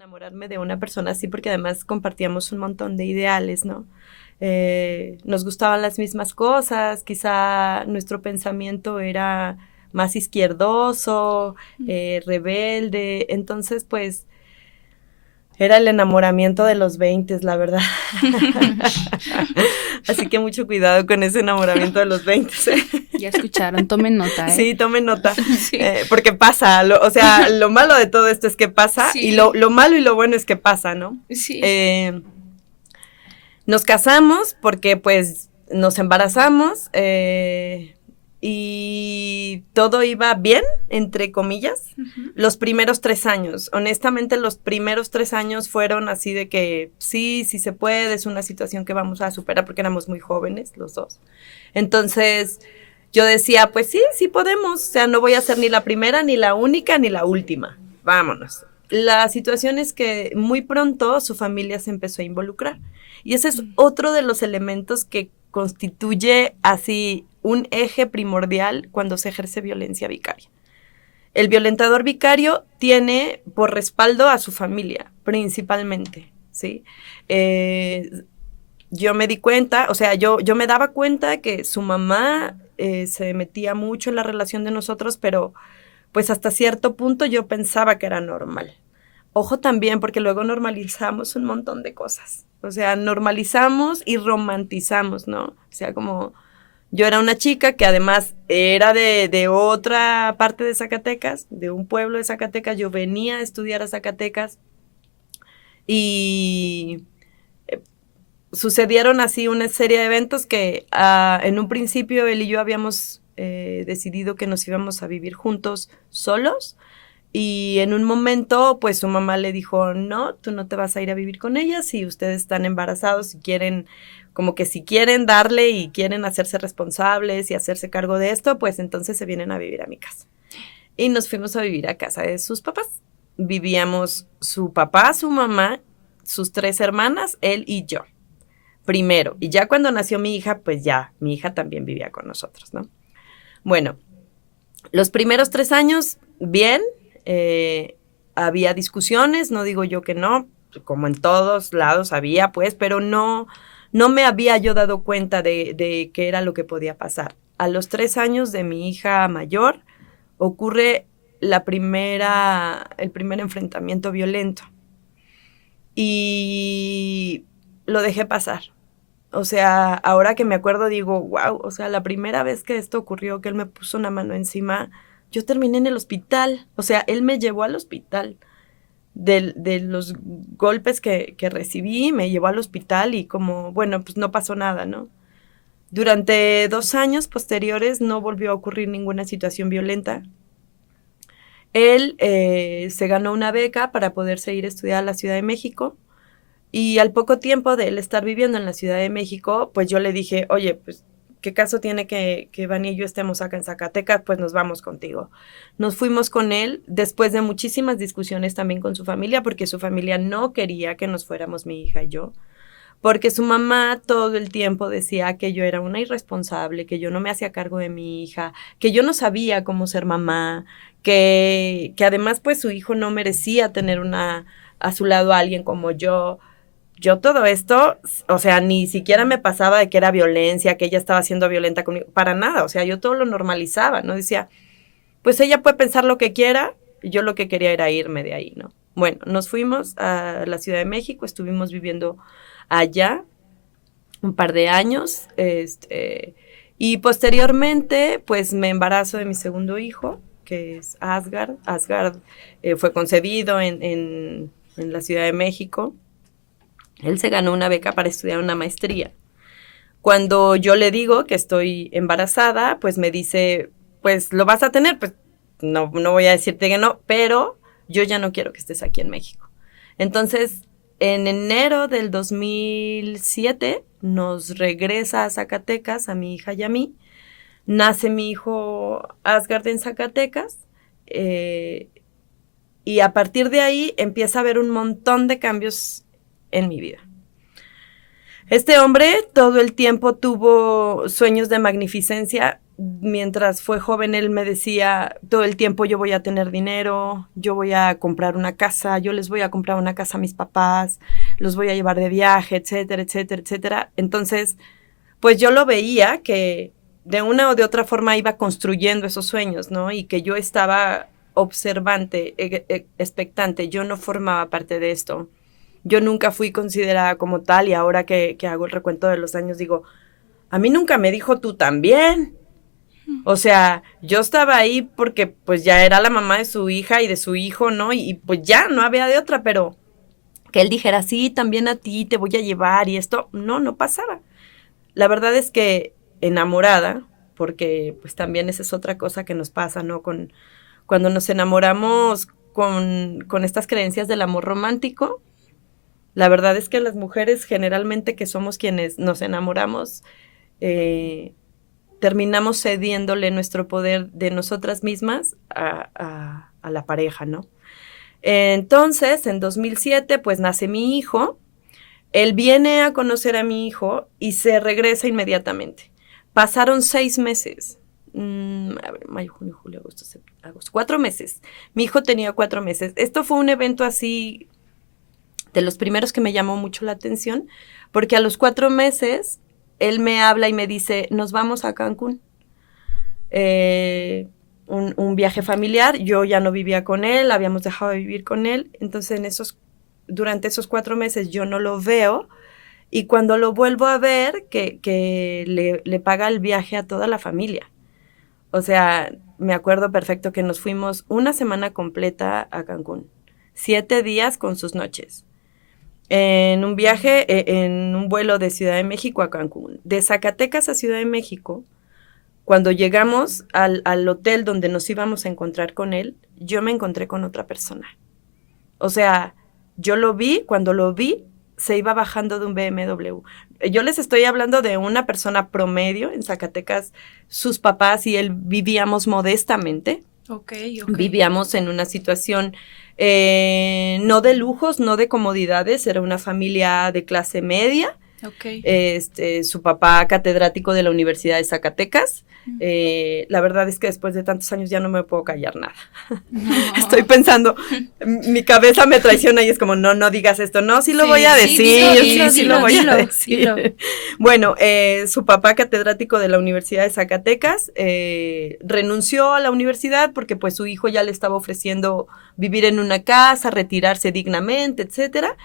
enamorarme de una persona así porque además compartíamos un montón de ideales, ¿no? Nos gustaban las mismas cosas, quizá nuestro pensamiento era más izquierdoso, rebelde, entonces pues era el enamoramiento de los 20, la verdad. Así que mucho cuidado con ese enamoramiento de los 20. Ya escucharon, tomen nota, ¿eh? Sí, tomen nota, Sí. porque pasa, o sea, lo malo de todo esto es que pasa, Sí. y lo malo y lo bueno es que pasa, ¿no? Sí. Nos casamos porque pues nos embarazamos y todo iba bien, entre comillas, los primeros 3 años. Honestamente, los primeros 3 años fueron así de que sí se puede, es una situación que vamos a superar porque éramos muy jóvenes los dos. Entonces yo decía, pues sí podemos, o sea, no voy a ser ni la primera, ni la única, ni la última, vámonos. La situación es que muy pronto su familia se empezó a involucrar. Y ese es otro de los elementos que constituye así un eje primordial cuando se ejerce violencia vicaria. El violentador vicario tiene por respaldo a su familia, principalmente, ¿sí? Yo me di cuenta, o sea, yo me daba cuenta que su mamá se metía mucho en la relación de nosotros, pero pues hasta cierto punto yo pensaba que era normal. Ojo también, porque luego normalizamos un montón de cosas. O sea, normalizamos y romantizamos, ¿no? O sea, como yo era una chica que además era de otra parte de Zacatecas, de un pueblo de Zacatecas. Yo venía a estudiar a Zacatecas y sucedieron así una serie de eventos que en un principio él y yo habíamos decidido que nos íbamos a vivir juntos solos. Y en un momento, pues su mamá le dijo, no, tú no te vas a ir a vivir con ella, si ustedes están embarazados, si quieren, como que si quieren darle y quieren hacerse responsables y hacerse cargo de esto, pues entonces se vienen a vivir a mi casa. Y nos fuimos a vivir a casa de sus papás. Vivíamos su papá, su mamá, sus 3 hermanas, él y yo. Primero, y ya cuando nació mi hija, pues ya, mi hija también vivía con nosotros, ¿no? Bueno, los primeros 3 años, bien, había discusiones, no digo yo que no, como en todos lados había, pues, pero no me había yo dado cuenta de qué era lo que podía pasar. A los 3 años de mi hija mayor ocurre el primer enfrentamiento violento y lo dejé pasar. O sea, ahora que me acuerdo digo, wow, o sea, la primera vez que esto ocurrió, que él me puso una mano encima, yo terminé en el hospital. O sea, él me llevó al hospital. De los golpes que recibí, me llevó al hospital y como, bueno, pues no pasó nada, ¿no? Durante 2 años posteriores no volvió a ocurrir ninguna situación violenta. Él se ganó una beca para poderse ir a estudiar a la Ciudad de México. Y al poco tiempo de él estar viviendo en la Ciudad de México, pues yo le dije, oye, pues, ¿qué caso tiene que Vani y yo estemos acá en Zacatecas? Pues nos vamos contigo. Nos fuimos con él después de muchísimas discusiones también con su familia, porque su familia no quería que nos fuéramos mi hija y yo, porque su mamá todo el tiempo decía que yo era una irresponsable, que yo no me hacía cargo de mi hija, que yo no sabía cómo ser mamá, que además pues su hijo no merecía tener a su lado a alguien como yo. Yo todo esto, o sea, ni siquiera me pasaba de que era violencia, que ella estaba siendo violenta conmigo, para nada, o sea, yo todo lo normalizaba, ¿no? Decía, pues ella puede pensar lo que quiera, yo lo que quería era irme de ahí, ¿no? Bueno, nos fuimos a la Ciudad de México, estuvimos viviendo allá un par de años, y posteriormente, pues me embarazo de mi segundo hijo, que es Asgard. Asgard fue concebido en la Ciudad de México. Él se ganó una beca para estudiar una maestría. Cuando yo le digo que estoy embarazada, pues me dice, pues lo vas a tener, pues no voy a decirte que no, pero yo ya no quiero que estés aquí en México. Entonces, en enero del 2007 nos regresa a Zacatecas, a mi hija y a mí. Nace mi hijo Asgard en Zacatecas, y a partir de ahí empieza a haber un montón de cambios en mi vida. Este hombre todo el tiempo tuvo sueños de magnificencia. mientras fue joven, él me decía todo el tiempo, yo voy a tener dinero, yo voy a comprar una casa, yo les voy a comprar una casa a mis papás, los voy a llevar de viaje, etcétera, etcétera, etcétera. Entonces, pues yo lo veía que de una o de otra forma iba construyendo esos sueños, ¿no? Y que yo estaba observante, expectante, yo no formaba parte de esto. Yo nunca fui considerada como tal y ahora que hago el recuento de los años digo, a mí nunca me dijo tú también. O sea, yo estaba ahí porque pues ya era la mamá de su hija y de su hijo, ¿no? Y pues ya no había de otra, pero que él dijera, sí, también a ti te voy a llevar y esto, no pasaba. La verdad es que enamorada, porque pues también esa es otra cosa que nos pasa, ¿no? Cuando nos enamoramos con estas creencias del amor romántico, la verdad es que las mujeres generalmente que somos quienes nos enamoramos, terminamos cediéndole nuestro poder de nosotras mismas a la pareja, ¿no? Entonces, en 2007, pues nace mi hijo. Él viene a conocer a mi hijo y se regresa inmediatamente. Pasaron 6 meses. A ver, mayo, junio, julio, agosto, 4 meses. Mi hijo tenía 4 meses. Esto fue un evento así, de los primeros que me llamó mucho la atención, porque a los 4 meses él me habla y me dice, nos vamos a Cancún. Un viaje familiar, yo ya no vivía con él, habíamos dejado de vivir con él, entonces durante esos 4 meses yo no lo veo, y cuando lo vuelvo a ver, que le paga el viaje a toda la familia. O sea, me acuerdo perfecto que nos fuimos una semana completa a Cancún, 7 días con sus noches. En un viaje, en un vuelo de Ciudad de México a Cancún. De Zacatecas a Ciudad de México, cuando llegamos al hotel donde nos íbamos a encontrar con él, yo me encontré con otra persona. O sea, yo lo vi, cuando lo vi, se iba bajando de un BMW. Yo les estoy hablando de una persona promedio en Zacatecas. Sus papás y él vivíamos modestamente. Okay. Vivíamos en una situación no de lujos, no de comodidades, era una familia de clase media. Okay. Su papá catedrático de la Universidad de Zacatecas. La verdad es que después de tantos años ya no me puedo callar nada. No. Estoy pensando, mi cabeza me traiciona y es como, no digas esto. No, sí lo voy a decir, sí lo voy a decir. Bueno, su papá catedrático de la Universidad de Zacatecas renunció a la universidad porque pues su hijo ya le estaba ofreciendo vivir en una casa, retirarse dignamente, etcétera.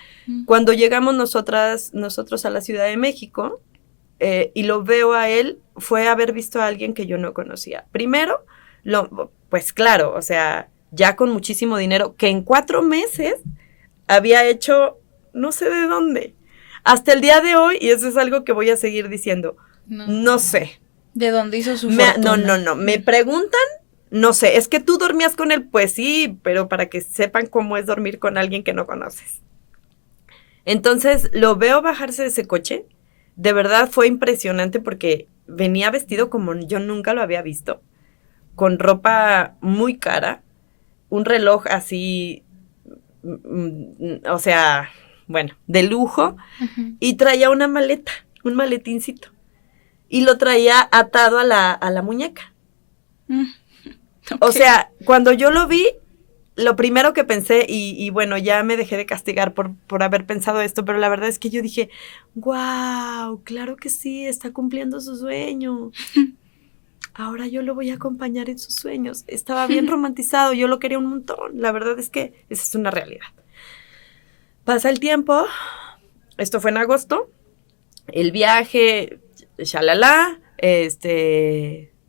Cuando llegamos nosotros a la Ciudad de México, y lo veo a él, fue haber visto a alguien que yo no conocía. Primero, pues claro, o sea, ya con muchísimo dinero, que en 4 meses había hecho no sé de dónde. Hasta el día de hoy, y eso es algo que voy a seguir diciendo, no sé. ¿De dónde hizo su fortuna? No, me preguntan, no sé, es que tú dormías con él, pues sí, pero para que sepan cómo es dormir con alguien que no conoces. Entonces, lo veo bajarse de ese coche. De verdad fue impresionante porque venía vestido como yo nunca lo había visto, con ropa muy cara, un reloj así, o sea, bueno, de lujo, y traía una maleta, un maletincito, y lo traía atado a la muñeca. Okay. O sea, cuando yo lo vi, lo primero que pensé, y bueno, ya me dejé de castigar por haber pensado esto, pero la verdad es que yo dije, wow, claro que sí, está cumpliendo su sueño. Ahora yo lo voy a acompañar en sus sueños. Estaba bien romantizado, yo lo quería un montón. La verdad es que esa es una realidad. Pasa el tiempo, esto fue en agosto, el viaje, shalala,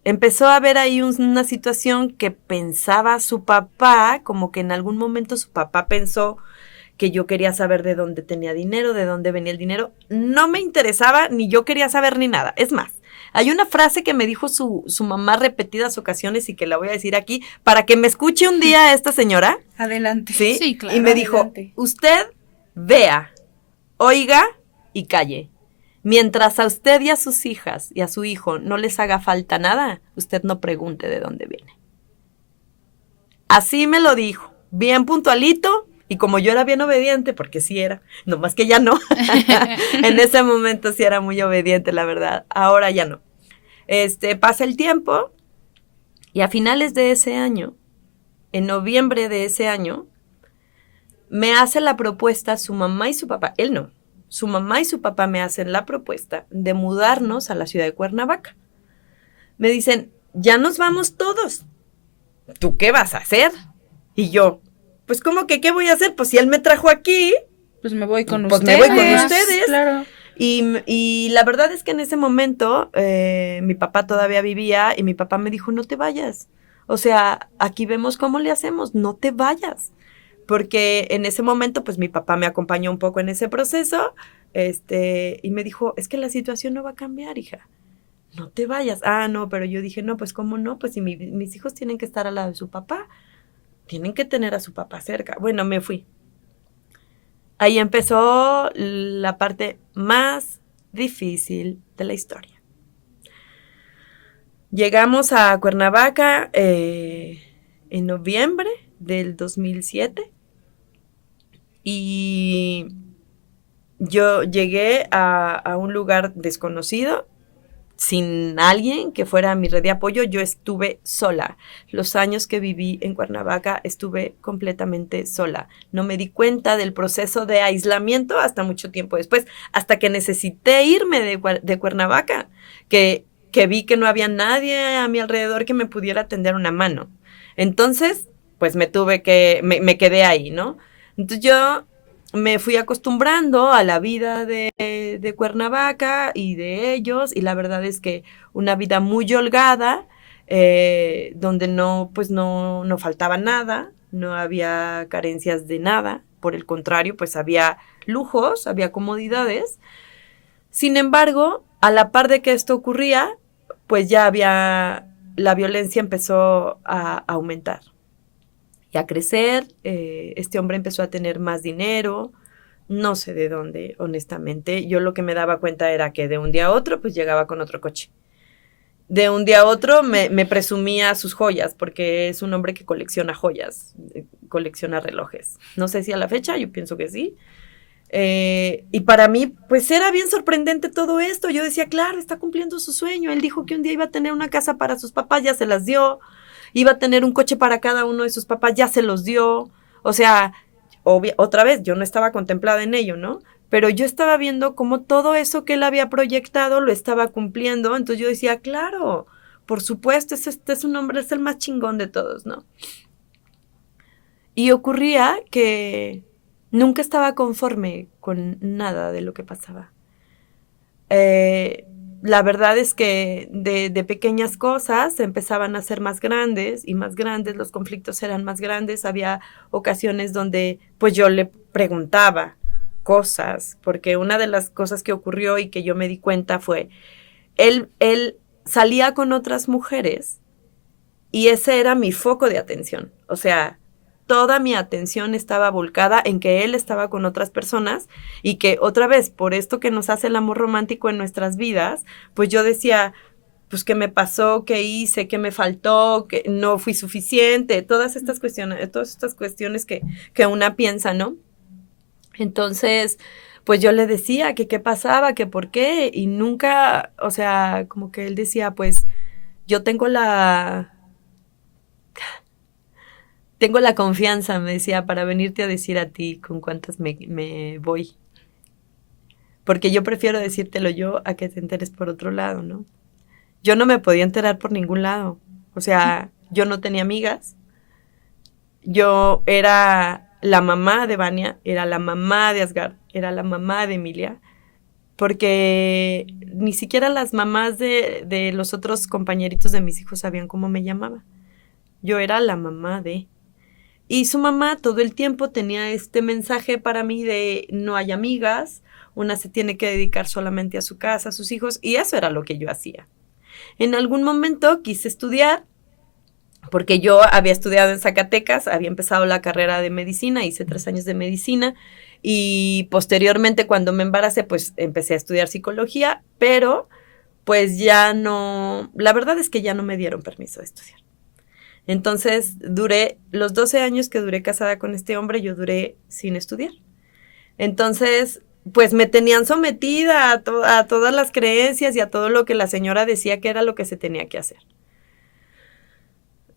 empezó a haber ahí una situación que pensaba su papá, como que en algún momento su papá pensó que yo quería saber de dónde tenía dinero, de dónde venía el dinero. No me interesaba, ni yo quería saber ni nada. Es más, hay una frase que me dijo su mamá repetidas ocasiones y que la voy a decir aquí para que me escuche un día esta señora. Adelante. Sí, claro. Y me dijo, usted vea, oiga y calle. Mientras a usted y a sus hijas y a su hijo no les haga falta nada, usted no pregunte de dónde viene. Así me lo dijo, bien puntualito, y como yo era bien obediente, porque sí era, nomás que ya no. En ese momento sí era muy obediente, la verdad, ahora ya no. Pasa el tiempo y a finales de ese año, en noviembre de ese año, me hace la propuesta su mamá y su papá, él no, su mamá y su papá me hacen la propuesta de mudarnos a la ciudad de Cuernavaca. Me dicen, ya nos vamos todos, ¿tú qué vas a hacer? Y yo, pues ¿cómo que qué voy a hacer? Pues si él me trajo aquí, pues me voy con pues ustedes. me voy con ustedes. Claro. Y la verdad es que en ese momento mi papá todavía vivía y mi papá me dijo, no te vayas. O sea, aquí vemos cómo le hacemos, no te vayas. Porque en ese momento, pues mi papá me acompañó un poco en ese proceso, y me dijo, es que la situación no va a cambiar, hija. No te vayas. Ah, no, pero yo dije, no, pues cómo no, pues si mis hijos tienen que estar al lado de su papá, tienen que tener a su papá cerca. Bueno, me fui. Ahí empezó la parte más difícil de la historia. Llegamos a Cuernavaca en noviembre del 2007 y yo llegué a un lugar desconocido, sin alguien que fuera mi red de apoyo. Yo estuve sola. Los años que viví en Cuernavaca estuve completamente sola. No me di cuenta del proceso de aislamiento hasta mucho tiempo después, hasta que necesité irme de Cuernavaca, que vi que no había nadie a mi alrededor que me pudiera tender una mano. Entonces, pues me quedé ahí, ¿no? Entonces yo me fui acostumbrando a la vida de Cuernavaca y de ellos, y la verdad es que una vida muy holgada, donde no faltaba nada, no había carencias de nada, por el contrario, pues había lujos, había comodidades. Sin embargo, a la par de que esto ocurría, pues la violencia empezó a aumentar y a crecer. Este hombre empezó a tener más dinero, no sé de dónde, honestamente. Yo lo que me daba cuenta era que de un día a otro, pues llegaba con otro coche. De un día a otro me presumía sus joyas, porque es un hombre que colecciona joyas, colecciona relojes. No sé si a la fecha, yo pienso que sí. Y para mí, pues era bien sorprendente todo esto. Yo decía, claro, está cumpliendo su sueño. Él dijo que un día iba a tener una casa para sus papás, ya se las dio. Iba a tener un coche para cada uno de sus papás, ya se los dio. O sea, otra vez, yo no estaba contemplada en ello, ¿no? Pero yo estaba viendo cómo todo eso que él había proyectado lo estaba cumpliendo. Entonces yo decía, claro, por supuesto, este es un hombre, es el más chingón de todos, ¿no? Y ocurría que nunca estaba conforme con nada de lo que pasaba. La verdad es que de pequeñas cosas se empezaban a hacer más grandes y más grandes, los conflictos eran más grandes. Había ocasiones donde pues yo le preguntaba cosas, porque una de las cosas que ocurrió y que yo me di cuenta fue, él salía con otras mujeres y ese era mi foco de atención. O sea, toda mi atención estaba volcada en que él estaba con otras personas y que otra vez, por esto que nos hace el amor romántico en nuestras vidas, pues yo decía, pues qué me pasó, qué hice, qué me faltó, que no fui suficiente, todas estas cuestiones que una piensa, ¿no? Entonces, pues yo le decía que qué pasaba, que por qué, y nunca, o sea, como que él decía, pues yo tengo la confianza, me decía, para venirte a decir a ti con cuántas me voy. Porque yo prefiero decírtelo yo a que te enteres por otro lado, ¿no? Yo no me podía enterar por ningún lado. O sea, yo no tenía amigas. Yo era la mamá de Vania, era la mamá de Asgard, era la mamá de Emilia. Porque ni siquiera las mamás de los otros compañeritos de mis hijos sabían cómo me llamaba. Yo era la mamá de... Y su mamá todo el tiempo tenía este mensaje para mí de no hay amigas, una se tiene que dedicar solamente a su casa, a sus hijos, y eso era lo que yo hacía. En algún momento quise estudiar, porque yo había estudiado en Zacatecas, había empezado la carrera de medicina, hice 3 años de medicina, y posteriormente cuando me embaracé, pues empecé a estudiar psicología, pero pues ya no, la verdad es que ya no me dieron permiso de estudiar. Entonces, los 12 años que duré casada con este hombre, yo duré sin estudiar. Entonces, pues me tenían sometida a todas las creencias y a todo lo que la señora decía que era lo que se tenía que hacer.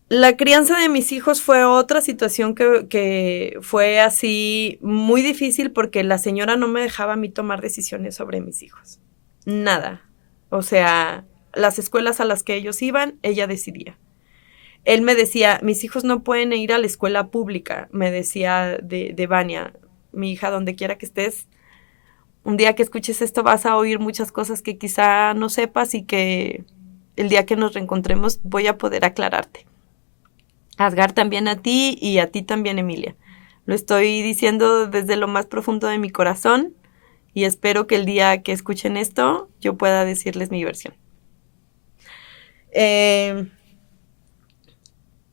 La crianza de mis hijos fue otra situación que fue así muy difícil porque la señora no me dejaba a mí tomar decisiones sobre mis hijos. Nada. O sea, las escuelas a las que ellos iban, ella decidía. Él me decía, mis hijos no pueden ir a la escuela pública, me decía de Vania, mi hija, donde quiera que estés, un día que escuches esto vas a oír muchas cosas que quizá no sepas y que el día que nos reencontremos voy a poder aclararte. Asgar también a ti y a ti también, Emilia. Lo estoy diciendo desde lo más profundo de mi corazón y espero que el día que escuchen esto yo pueda decirles mi versión.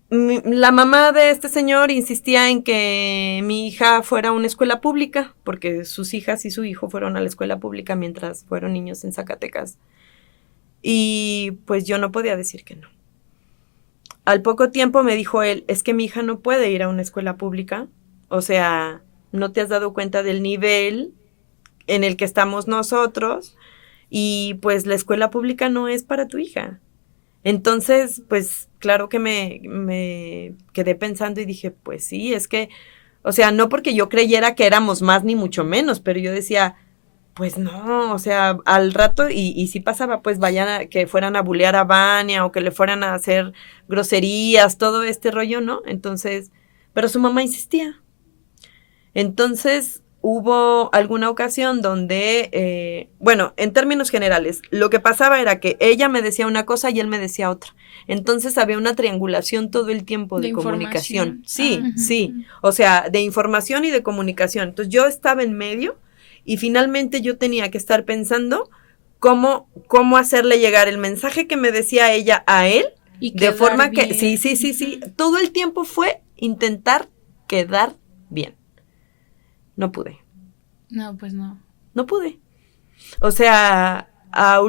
La mamá de este señor insistía en que mi hija fuera a una escuela pública, porque sus hijas y su hijo fueron a la escuela pública mientras fueron niños en Zacatecas. Y pues yo no podía decir que no. Al poco tiempo me dijo él, es que mi hija no puede ir a una escuela pública. O sea, no te has dado cuenta del nivel en el que estamos nosotros y pues la escuela pública no es para tu hija. Entonces, pues claro que me quedé pensando y dije, pues sí, es que, o sea, no porque yo creyera que éramos más ni mucho menos, pero yo decía, pues no, o sea, al rato, y si pasaba, pues que fueran a bulear a Vania o que le fueran a hacer groserías, todo este rollo, ¿no? Entonces, pero su mamá insistía. Entonces, hubo alguna ocasión donde, bueno, en términos generales, lo que pasaba era que ella me decía una cosa y él me decía otra. Entonces había una triangulación todo el tiempo de comunicación. Sí, sí. O sea, de información y de comunicación. Entonces yo estaba en medio y finalmente yo tenía que estar pensando cómo hacerle llegar el mensaje que me decía ella a él. Y de forma bien. Que, sí. Todo el tiempo fue intentar quedar bien. No pude. No, pues no. No pude. O sea, a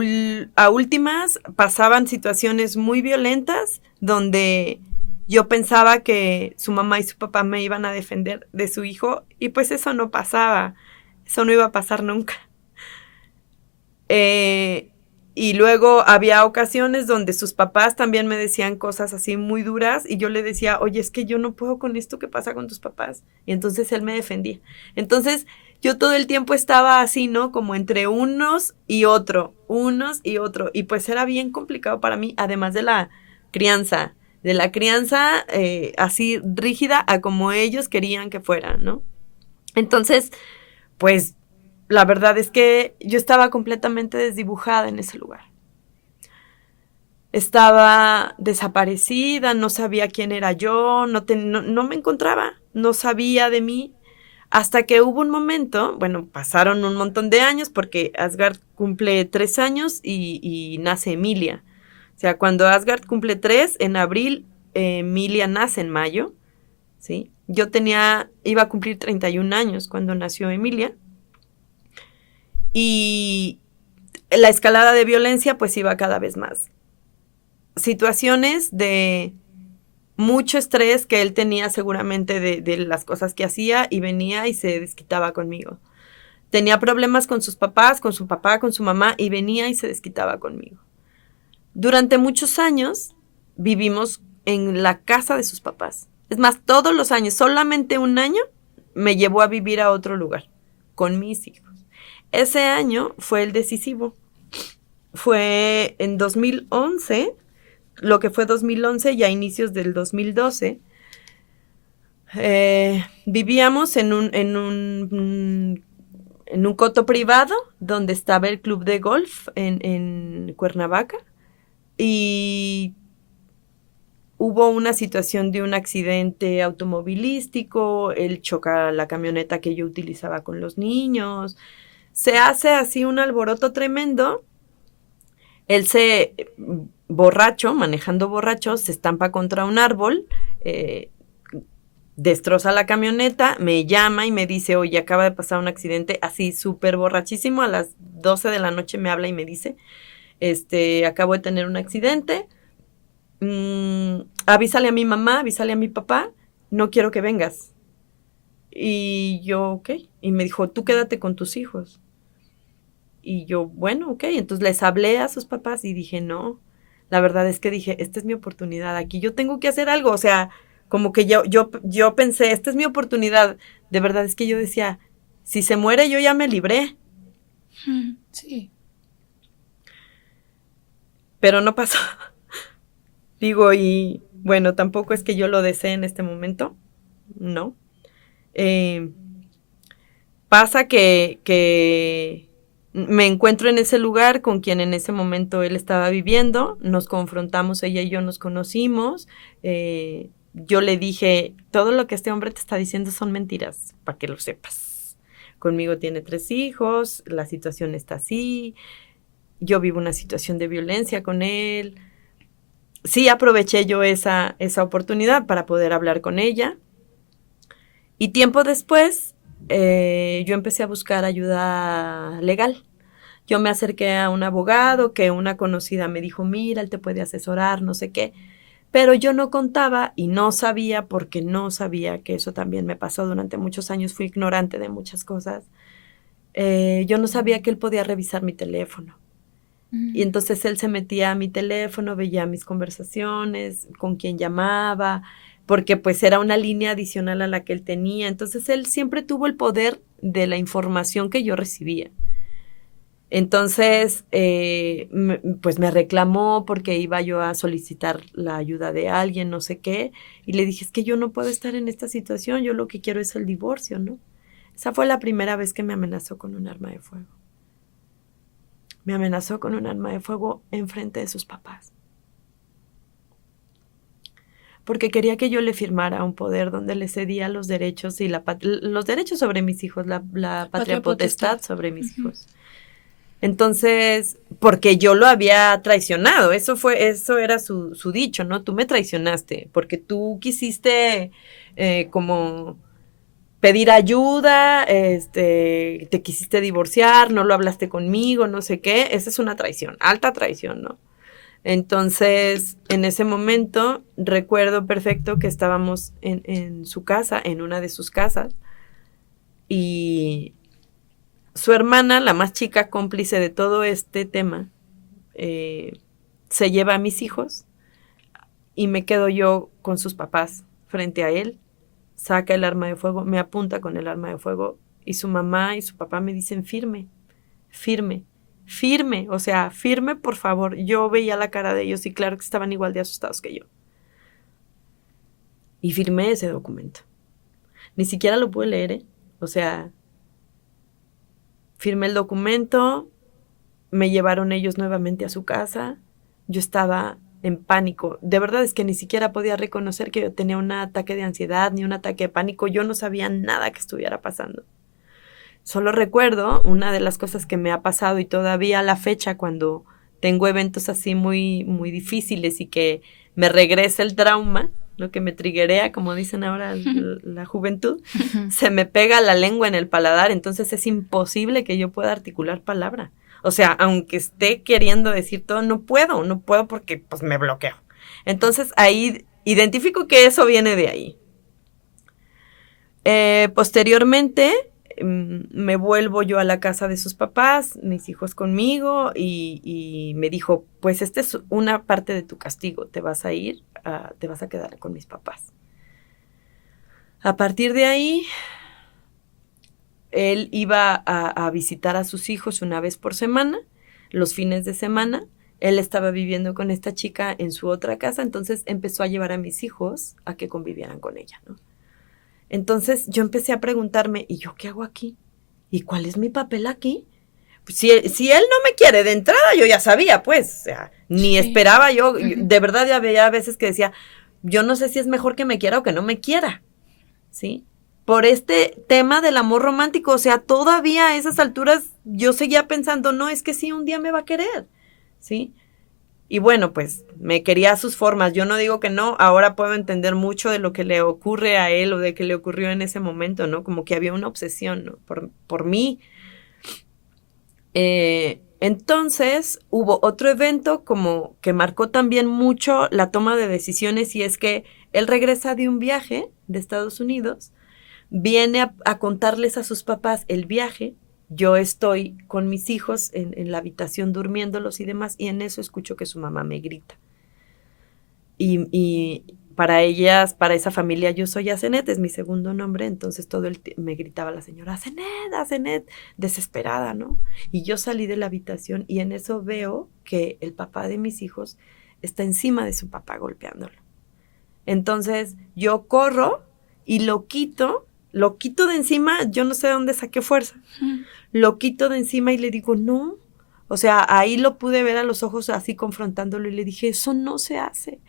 últimas pasaban situaciones muy violentas donde yo pensaba que su mamá y su papá me iban a defender de su hijo y pues eso no pasaba. Eso no iba a pasar nunca. Y luego había ocasiones donde sus papás también me decían cosas así muy duras y yo le decía, oye, es que yo no puedo con esto que pasa con tus papás. Y entonces él me defendía. Entonces yo todo el tiempo estaba así, ¿no? Como entre unos y otro. Y pues era bien complicado para mí, además de la crianza. De la crianza así rígida a como ellos querían que fuera, ¿no? Entonces, pues la verdad es que yo estaba completamente desdibujada en ese lugar. Estaba desaparecida, no sabía quién era yo, no me encontraba, no sabía de mí. Hasta que hubo un momento, bueno, pasaron un montón de años porque Asgard cumple 3 años y nace Emilia. O sea, cuando Asgard cumple 3, en abril, Emilia nace en mayo, ¿sí? Yo iba a cumplir 31 años cuando nació Emilia. Y la escalada de violencia pues iba cada vez más. Situaciones de mucho estrés que él tenía seguramente de las cosas que hacía y venía y se desquitaba conmigo. Tenía problemas con sus papás, con su papá, con su mamá y venía y se desquitaba conmigo. Durante muchos años vivimos en la casa de sus papás. Es más, todos los años, solamente un año me llevó a vivir a otro lugar con mis hijos. Ese año fue el decisivo. Fue en 2011, lo que fue 2011 y a inicios del 2012. Vivíamos en un coto privado donde estaba el club de golf en Cuernavaca y hubo una situación de un accidente automovilístico, él choca la camioneta que yo utilizaba con los niños. Se hace así un alboroto tremendo. Él manejando borracho, se estampa contra un árbol, destroza la camioneta, me llama y me dice, oye, acaba de pasar un accidente, así súper borrachísimo, a las 12 de la noche me habla y me dice, acabo de tener un accidente, avísale a mi mamá, avísale a mi papá, no quiero que vengas. Y yo, ok. Y me dijo, tú quédate con tus hijos. Y yo, bueno, ok. Entonces les hablé a sus papás y dije, no. La verdad es que dije, esta es mi oportunidad. Aquí yo tengo que hacer algo. O sea, como que yo pensé, esta es mi oportunidad. De verdad es que yo decía, si se muere yo ya me libré. Sí. Pero no pasó. Digo, y bueno, tampoco es que yo lo desee en este momento. No. Eh, Pasa que me encuentro en ese lugar con quien en ese momento él estaba viviendo, nos confrontamos, ella y yo nos conocimos, yo le dije, todo lo que este hombre te está diciendo son mentiras, para que lo sepas. Conmigo tiene 3 hijos, la situación está así, yo vivo una situación de violencia con él. Sí aproveché yo esa oportunidad para poder hablar con ella. Y tiempo después, yo empecé a buscar ayuda legal. Yo me acerqué a un abogado que una conocida me dijo, mira, él te puede asesorar, no sé qué. Pero yo no contaba y no sabía porque no sabía que eso también me pasó durante muchos años. Fui ignorante de muchas cosas. Yo no sabía que él podía revisar mi teléfono. Y entonces él se metía a mi teléfono, veía mis conversaciones, con quién llamaba, porque pues era una línea adicional a la que él tenía. Entonces él siempre tuvo el poder de la información que yo recibía. Entonces, pues me reclamó porque iba yo a solicitar la ayuda de alguien, no sé qué, y le dije, es que yo no puedo estar en esta situación, yo lo que quiero es el divorcio, ¿no? Esa fue la primera vez que me amenazó con un arma de fuego. Me amenazó con un arma de fuego enfrente de sus papás. Porque quería que yo le firmara un poder donde le cedía los derechos y los derechos sobre mis hijos, la patria potestad sobre mis hijos. Entonces, porque yo lo había traicionado, eso era su dicho, ¿no? Tú me traicionaste, porque tú quisiste como pedir ayuda, te quisiste divorciar, no lo hablaste conmigo, no sé qué, esa es una traición, alta traición, ¿no? Entonces, en ese momento, recuerdo perfecto que estábamos en su casa, en una de sus casas, y su hermana, la más chica, cómplice de todo este tema, se lleva a mis hijos y me quedo yo con sus papás frente a él, saca el arma de fuego, me apunta con el arma de fuego y su mamá y su papá me dicen firme, firme, firme, o sea, firme por favor. Yo veía la cara de ellos y claro que estaban igual de asustados que yo. Y firmé ese documento. Ni siquiera lo pude leer, ¿eh? O sea, firmé el documento, me llevaron ellos nuevamente a su casa, yo estaba en pánico. De verdad es que ni siquiera podía reconocer que yo tenía un ataque de ansiedad ni un ataque de pánico. Yo no sabía nada que estuviera pasando. Solo recuerdo una de las cosas que me ha pasado y todavía a la fecha cuando tengo eventos así muy, muy difíciles y que me regresa el trauma, lo que me triguea, como dicen ahora la juventud, se me pega la lengua en el paladar, entonces es imposible que yo pueda articular palabra. O sea, aunque esté queriendo decir todo, no puedo porque pues me bloqueo. Entonces ahí identifico que eso viene de ahí. Posteriormente me vuelvo yo a la casa de sus papás, mis hijos conmigo, y me dijo, pues esta es una parte de tu castigo, te vas a ir, te vas a quedar con mis papás. A partir de ahí, él iba a visitar a sus hijos una vez por semana, los fines de semana. Él estaba viviendo con esta chica en su otra casa, entonces empezó a llevar a mis hijos a que convivieran con ella, ¿no? Entonces yo empecé a preguntarme, ¿y yo qué hago aquí? ¿Y cuál es mi papel aquí? Pues si él no me quiere de entrada, yo ya sabía, pues, o sea, ni esperaba yo, de verdad ya había veces que decía, yo no sé si es mejor que me quiera o que no me quiera, ¿sí? Por este tema del amor romántico, o sea, todavía a esas alturas yo seguía pensando, no, es que sí, un día me va a querer, ¿sí? Y bueno, pues me quería a sus formas. Yo no digo que no, ahora puedo entender mucho de lo que le ocurre a él o de que le ocurrió en ese momento, ¿no? Como que había una obsesión, ¿no? Por mí. Entonces hubo otro evento como que marcó también mucho la toma de decisiones y es que él regresa de un viaje de Estados Unidos, viene a contarles a sus papás el viaje. Yo estoy con mis hijos en la habitación durmiéndolos y demás, y en eso escucho que su mamá me grita. Y para ellas, para esa familia, yo soy Asenet, es mi segundo nombre, entonces todo el me gritaba la señora, Asenet, Asenet, desesperada, ¿no? Y yo salí de la habitación y en eso veo que el papá de mis hijos está encima de su papá golpeándolo. Entonces yo corro y lo quito de encima, yo no sé de dónde saqué fuerza, lo quito de encima y le digo, no. O sea, ahí lo pude ver a los ojos así confrontándolo y le dije, eso no se hace.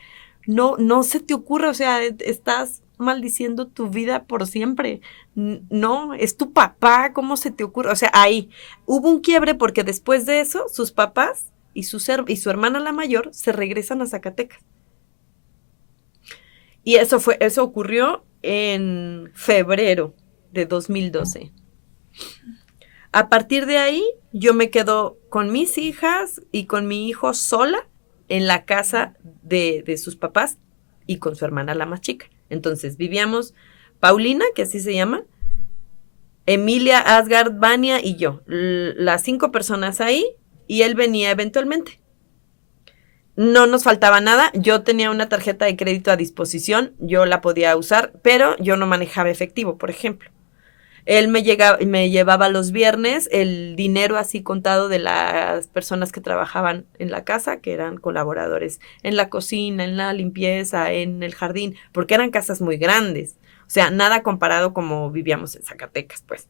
No, no se te ocurre, o sea, estás maldiciendo tu vida por siempre. No, es tu papá, ¿cómo se te ocurre? O sea, ahí hubo un quiebre porque después de eso, sus papás y su hermana la mayor se regresan a Zacatecas. Y eso ocurrió en febrero de 2012. A partir de ahí, yo me quedo con mis hijas y con mi hijo sola en la casa de sus papás y con su hermana la más chica. Entonces vivíamos Paulina, que así se llama, Emilia, Asgard, Vania y yo. Las 5 personas ahí y él venía eventualmente. No nos faltaba nada, yo tenía una tarjeta de crédito a disposición, yo la podía usar, pero yo no manejaba efectivo, por ejemplo. Él me llevaba los viernes el dinero así contado de las personas que trabajaban en la casa, que eran colaboradores en la cocina, en la limpieza, en el jardín, porque eran casas muy grandes. O sea, nada comparado como vivíamos en Zacatecas, pues.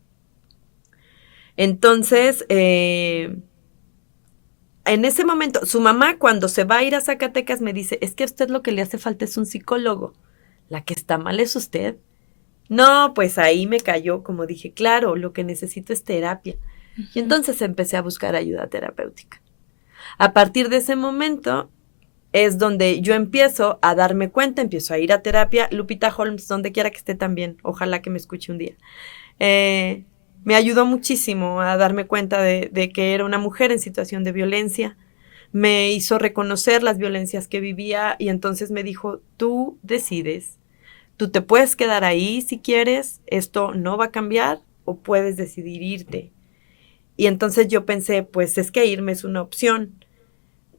Entonces, en ese momento, su mamá cuando se va a ir a Zacatecas me dice, es que a usted lo que le hace falta es un psicólogo. La que está mal es usted. No, pues ahí me cayó, como dije, claro, lo que necesito es terapia. Y entonces empecé a buscar ayuda terapéutica. A partir de ese momento es donde yo empiezo a darme cuenta, empiezo a ir a terapia. Lupita Holmes, donde quiera que esté también, ojalá que me escuche un día. Me ayudó muchísimo a darme cuenta de que era una mujer en situación de violencia. Me hizo reconocer las violencias que vivía y entonces me dijo, tú decides. Tú te puedes quedar ahí si quieres, esto no va a cambiar o puedes decidir irte. Y entonces yo pensé, pues es que irme es una opción.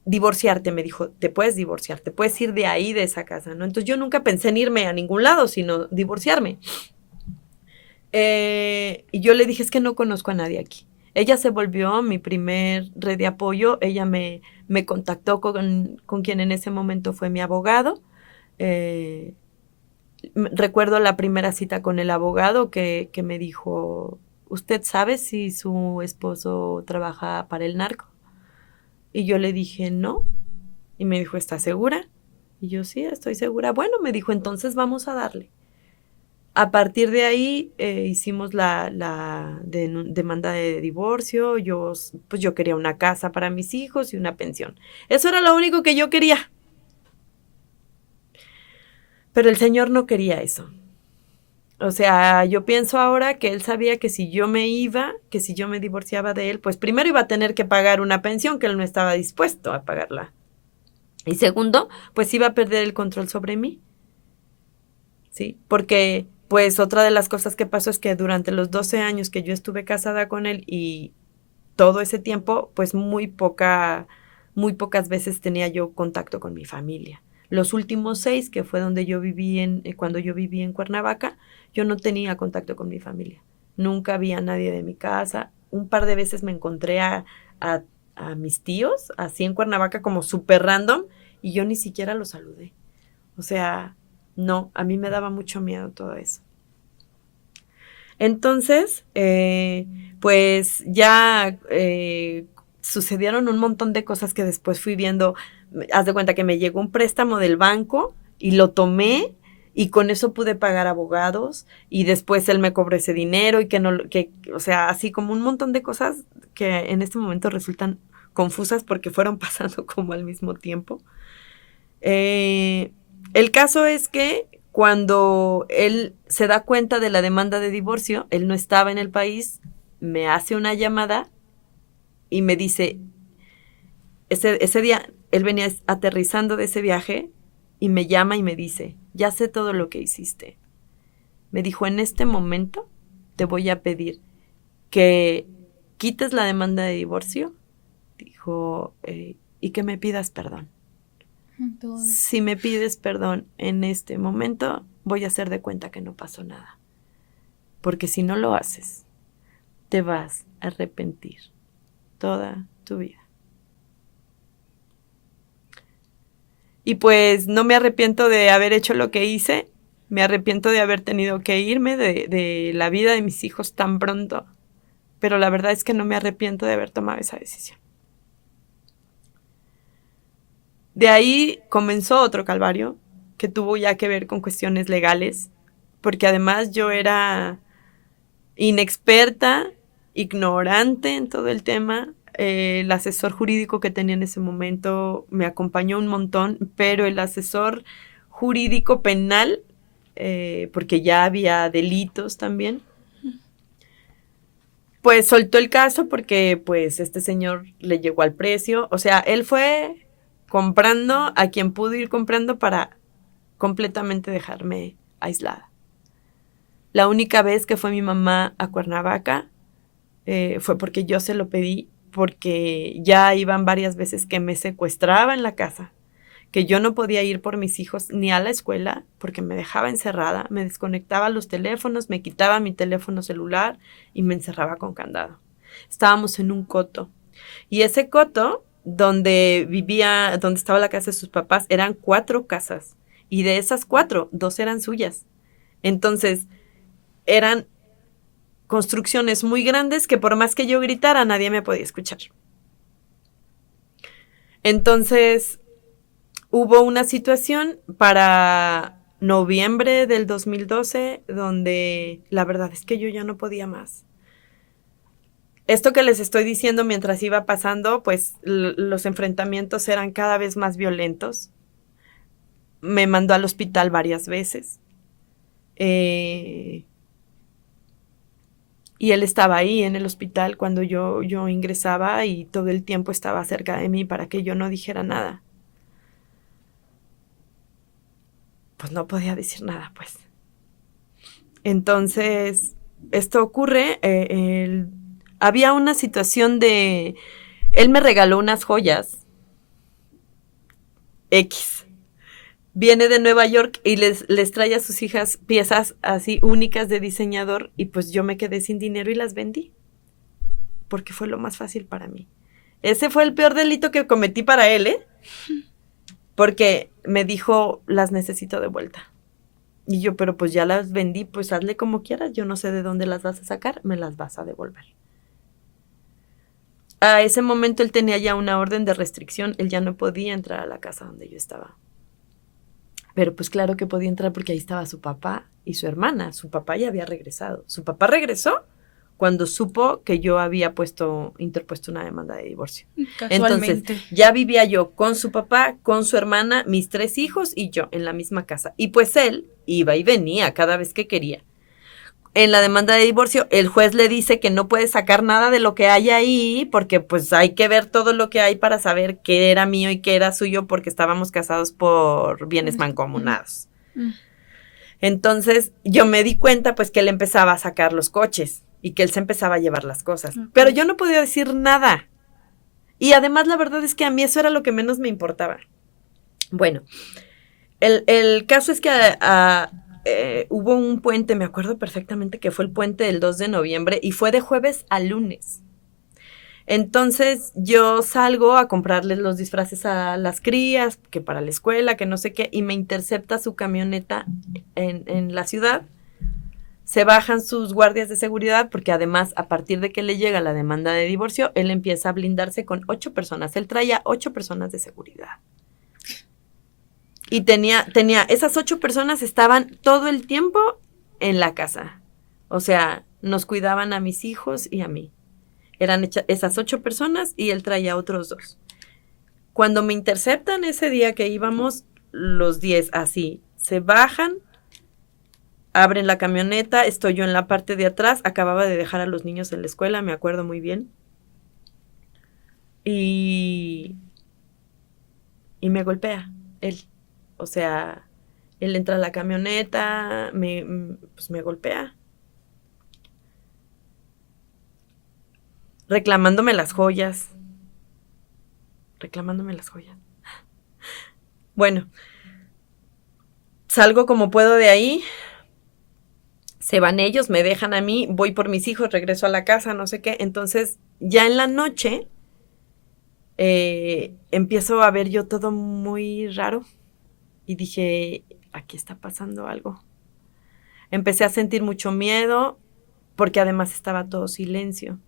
Divorciarte, me dijo, te puedes divorciar, te puedes ir de ahí, de esa casa, ¿no? Entonces yo nunca pensé en irme a ningún lado, sino divorciarme. Y yo le dije, es que no conozco a nadie aquí. Ella se volvió mi primer red de apoyo, ella me contactó con quien en ese momento fue mi abogado. Recuerdo la primera cita con el abogado que me dijo, ¿usted sabe si su esposo trabaja para el narco? Y yo le dije, no. Y me dijo, ¿está segura? Y yo, sí, estoy segura. Bueno, me dijo, entonces vamos a darle. A partir de ahí hicimos la demanda de divorcio. Pues yo quería una casa para mis hijos y una pensión. Eso era lo único que yo quería. Pero el señor no quería eso. O sea, yo pienso ahora que él sabía que si yo me iba, que si yo me divorciaba de él, pues primero iba a tener que pagar una pensión que él no estaba dispuesto a pagarla. Y segundo, pues iba a perder el control sobre mí. ¿Sí? Porque, pues otra de las cosas que pasó es que durante los 12 años que yo estuve casada con él y todo ese tiempo, pues muy pocas veces tenía yo contacto con mi familia. Los últimos 6, que fue donde yo viví cuando yo viví en Cuernavaca, yo no tenía contacto con mi familia. Nunca vi a nadie de mi casa. Un par de veces me encontré a, a mis tíos, así en Cuernavaca, como súper random, y yo ni siquiera los saludé. O sea, no, a mí me daba mucho miedo todo eso. Entonces, pues ya sucedieron un montón de cosas que después fui viendo. Haz de cuenta que me llegó un préstamo del banco y lo tomé y con eso pude pagar abogados y después él me cobró ese dinero y o sea, así como un montón de cosas que en este momento resultan confusas porque fueron pasando como al mismo tiempo. El caso es que cuando él se da cuenta de la demanda de divorcio, él no estaba en el país, me hace una llamada y me dice, ese día él venía aterrizando de ese viaje y me llama y me dice, ya sé todo lo que hiciste. Me dijo, en este momento te voy a pedir que quites la demanda de divorcio, dijo, y que me pidas perdón. Si me pides perdón en este momento, voy a hacer de cuenta que no pasó nada. Porque si no lo haces, te vas a arrepentir toda tu vida. Y pues no me arrepiento de haber hecho lo que hice, me arrepiento de haber tenido que irme de la vida de mis hijos tan pronto, pero la verdad es que no me arrepiento de haber tomado esa decisión. De ahí comenzó otro calvario que tuvo ya que ver con cuestiones legales, porque además yo era inexperta, ignorante en todo el tema. El asesor jurídico que tenía en ese momento me acompañó un montón, pero el asesor jurídico penal, porque ya había delitos también, pues soltó el caso porque pues este señor le llegó al precio. O sea, él fue comprando a quien pudo ir comprando para completamente dejarme aislada. La única vez que fue mi mamá a Cuernavaca fue porque yo se lo pedí, porque ya iban varias veces que me secuestraba en la casa, que yo no podía ir por mis hijos ni a la escuela porque me dejaba encerrada, me desconectaba los teléfonos, me quitaba mi teléfono celular y me encerraba con candado. Estábamos en un coto y ese coto donde vivía, donde estaba la casa de sus papás, eran 4 casas y de esas 4, 2 eran suyas. Entonces, eran construcciones muy grandes que por más que yo gritara, nadie me podía escuchar. Entonces, hubo una situación para noviembre del 2012 donde la verdad es que yo ya no podía más. Esto que les estoy diciendo mientras iba pasando, pues los enfrentamientos eran cada vez más violentos. Me mandó al hospital varias veces. Y él estaba ahí en el hospital cuando yo ingresaba y todo el tiempo estaba cerca de mí para que yo no dijera nada. Pues no podía decir nada, pues. Entonces, esto ocurre, había una situación de, él me regaló unas joyas X. Viene de Nueva York y les trae a sus hijas piezas así únicas de diseñador y pues yo me quedé sin dinero y las vendí. Porque fue lo más fácil para mí. Ese fue el peor delito que cometí para él, ¿eh? Porque me dijo, las necesito de vuelta. Y yo, pero pues ya las vendí, pues hazle como quieras, yo no sé de dónde las vas a sacar, me las vas a devolver. A ese momento él tenía ya una orden de restricción, él ya no podía entrar a la casa donde yo estaba. Pero pues claro que podía entrar porque ahí estaba su papá y su hermana. Su papá ya había regresado. Su papá regresó cuando supo que yo había interpuesto una demanda de divorcio. Casualmente. Entonces, ya vivía yo con su papá, con su hermana, mis 3 hijos y yo en la misma casa. Y pues él iba y venía cada vez que quería. En la demanda de divorcio, el juez le dice que no puede sacar nada de lo que hay ahí, porque pues hay que ver todo lo que hay para saber qué era mío y qué era suyo, porque estábamos casados por bienes mancomunados. Entonces, yo me di cuenta pues que él empezaba a sacar los coches y que él se empezaba a llevar las cosas. Pero yo no podía decir nada. Y además, la verdad es que a mí eso era lo que menos me importaba. Bueno, el caso es que hubo un puente, me acuerdo perfectamente que fue el puente del 2 de noviembre y fue de jueves a lunes. Entonces yo salgo a comprarles los disfraces a las crías, que para la escuela, que no sé qué, y me intercepta su camioneta en la ciudad. Se bajan sus guardias de seguridad porque además a partir de que le llega la demanda de divorcio, él empieza a blindarse con 8 personas. Él traía 8 personas de seguridad. Y esas 8 personas estaban todo el tiempo en la casa. O sea, nos cuidaban a mis hijos y a mí. Eran esas 8 personas y él traía otros 2. Cuando me interceptan ese día que íbamos, los 10 así, se bajan, abren la camioneta, estoy yo en la parte de atrás, acababa de dejar a los niños en la escuela, me acuerdo muy bien. Y me golpea él. O sea, Él entra a la camioneta, pues me golpea, reclamándome las joyas, reclamándome las joyas. Bueno, salgo como puedo de ahí, se van ellos, me dejan a mí, voy por mis hijos, regreso a la casa, no sé qué. Entonces, ya en la noche, empiezo a ver yo todo muy raro y dije, aquí está pasando algo. Empecé a sentir mucho miedo porque además estaba todo silencio.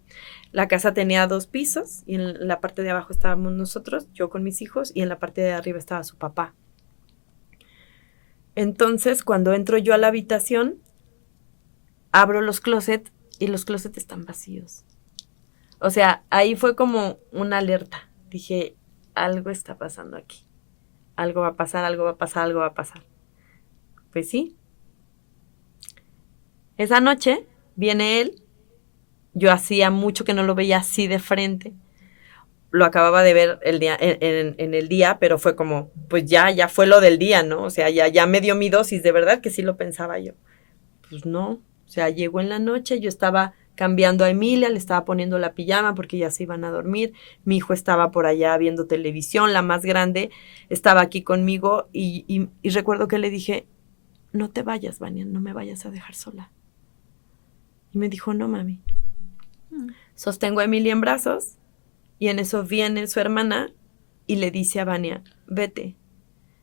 La casa tenía 2 pisos y en la parte de abajo estábamos nosotros, yo con mis hijos, y en la parte de arriba estaba su papá. Entonces, cuando entro yo a la habitación, abro los closets y los closets están vacíos. O sea, ahí fue como una alerta. Dije, algo está pasando aquí. Algo va a pasar, algo va a pasar, algo va a pasar. Pues sí. Esa noche viene él. Yo hacía mucho que no lo veía así de frente. Lo acababa de ver el día, en el día, pero fue como, pues ya fue lo del día, ¿no? O sea, ya me dio mi dosis, de verdad que sí lo pensaba yo. Pues no, o sea, llegó en la noche, yo estaba cambiando a Emilia, le estaba poniendo la pijama porque ya se iban a dormir, mi hijo estaba por allá viendo televisión, la más grande estaba aquí conmigo y recuerdo que le dije, no te vayas, Vania, no me vayas a dejar sola. Y me dijo, no, mami. Sostengo a Emilia en brazos y en eso viene su hermana y le dice a Vania, vete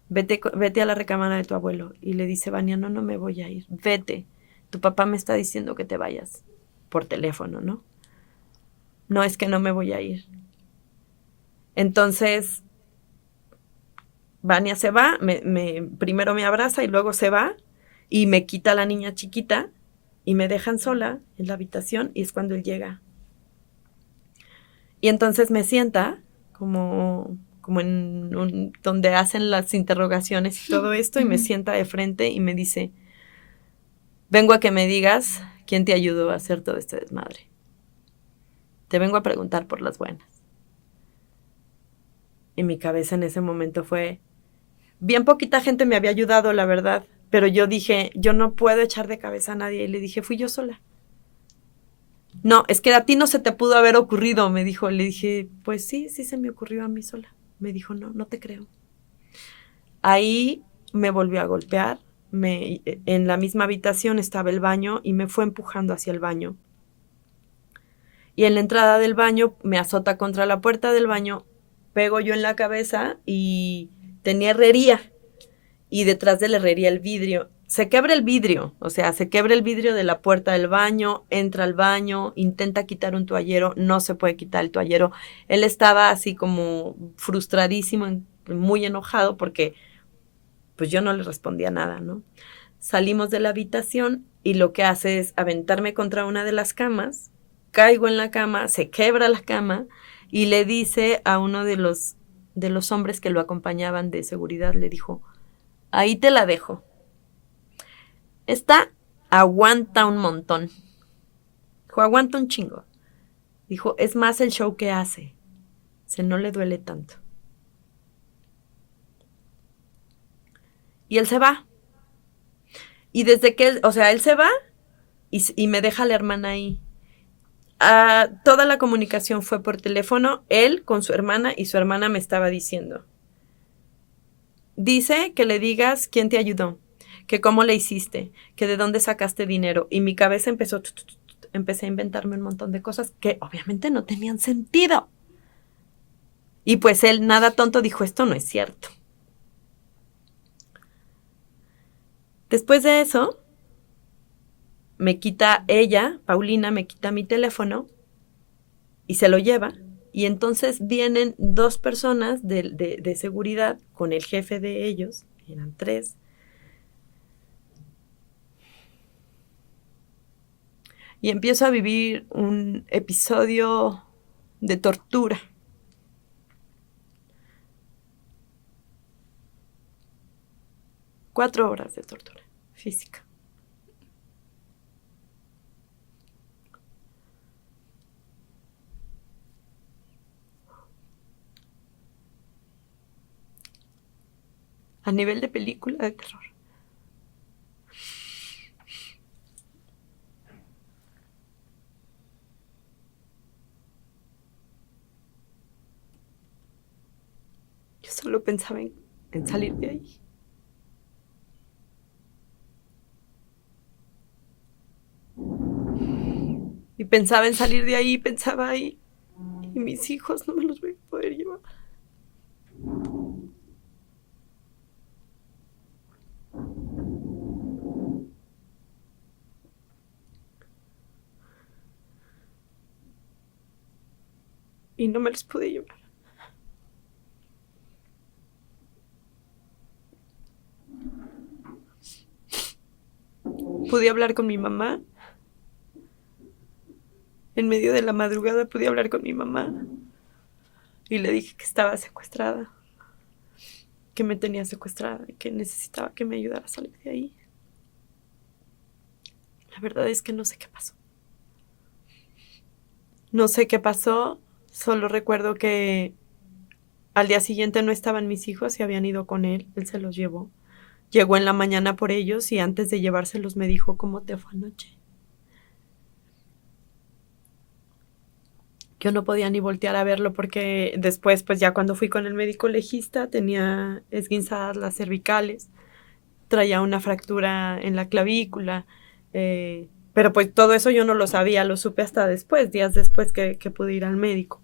a la recámara de tu abuelo. Y le dice Vania, no me voy a ir, vete. Tu papá me está diciendo que te vayas por teléfono, ¿no? No, es que no me voy a ir. Entonces, Vania se va, primero me abraza y luego se va y me quita a la niña chiquita y me dejan sola en la habitación y es cuando él llega. Y entonces me sienta como donde hacen las interrogaciones y todo esto y me sienta de frente y me dice, vengo a que me digas quién te ayudó a hacer todo este desmadre. Te vengo a preguntar por las buenas. Y mi cabeza en ese momento fue, bien poquita gente me había ayudado, la verdad, pero yo dije, yo no puedo echar de cabeza a nadie. Y le dije, fui yo sola. No, es que a ti no se te pudo haber ocurrido, me dijo. Le dije, pues sí se me ocurrió a mí sola. Me dijo, no te creo. Ahí me volvió a golpear. En la misma habitación estaba el baño y me fue empujando hacia el baño. Y en la entrada del baño me azota contra la puerta del baño, pego yo en la cabeza y tenía herrería. Y detrás de la herrería el vidrio. Se quebra el vidrio, o sea, se quebra el vidrio de la puerta del baño, entra al baño, intenta quitar un toallero, no se puede quitar el toallero. Él estaba así como frustradísimo, muy enojado porque pues yo no le respondía nada, ¿no? Salimos de la habitación y lo que hace es aventarme contra una de las camas, caigo en la cama, se quebra la cama y le dice a uno de los hombres que lo acompañaban de seguridad, le dijo, ahí te la dejo. Esta aguanta un montón. Dijo, aguanta un chingo. Dijo, es más el show que hace. Se no le duele tanto. Y él se va. Y desde que él, o sea, él se va y me deja la hermana ahí. Toda la comunicación fue por teléfono, él con su hermana y su hermana me estaba diciendo. Dice que le digas quién te ayudó, que cómo le hiciste, que de dónde sacaste dinero. Y mi cabeza empecé a inventarme un montón de cosas que obviamente no tenían sentido. Y pues él, nada tonto, dijo, esto no es cierto. Después de eso, me quita ella, Paulina, me quita mi teléfono y se lo lleva. Y entonces vienen 2 personas de seguridad con el jefe de ellos, eran 3. Y empiezo a vivir un episodio de tortura. Cuatro horas de tortura física. A nivel de película de terror. Solo pensaba en salir de ahí. Y pensaba en salir de ahí, pensaba ahí. Y mis hijos no me los voy a poder llevar. Y no me los pude llevar. Pude hablar con mi mamá. En medio de la madrugada pude hablar con mi mamá. Y le dije que estaba secuestrada. Que me tenía secuestrada y que necesitaba que me ayudara a salir de ahí. La verdad es que no sé qué pasó. No sé qué pasó. Solo recuerdo que al día siguiente no estaban mis hijos y habían ido con él. Él se los llevó. Llegó en la mañana por ellos y antes de llevárselos me dijo: ¿cómo te fue anoche? Yo no podía ni voltear a verlo porque después, pues ya cuando fui con el médico legista, tenía esguinzadas las cervicales, traía una fractura en la clavícula, pero pues todo eso yo no lo sabía, lo supe hasta después, días después que pude ir al médico.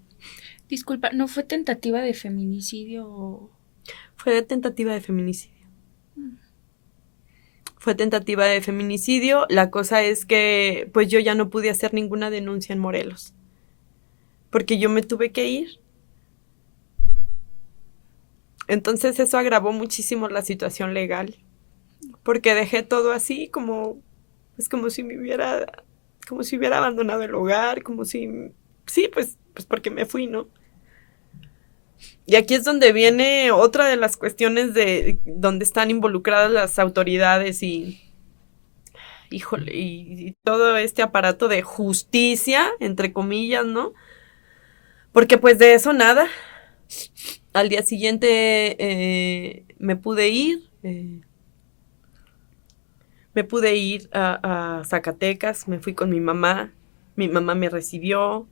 Disculpa, ¿no fue tentativa de feminicidio? Fue de tentativa de feminicidio. Fue tentativa de feminicidio. La cosa es que pues yo ya no pude hacer ninguna denuncia en Morelos. Porque yo me tuve que ir. Entonces eso agravó muchísimo la situación legal. Porque dejé todo así como, pues como si como si hubiera abandonado el hogar, como si, sí, pues porque me fui, ¿no? Y aquí es donde viene otra de las cuestiones de donde están involucradas las autoridades híjole, y todo este aparato de justicia, entre comillas, ¿no? Porque pues de eso nada. Al día siguiente me pude ir. Me pude ir a Zacatecas, me fui con mi mamá me recibió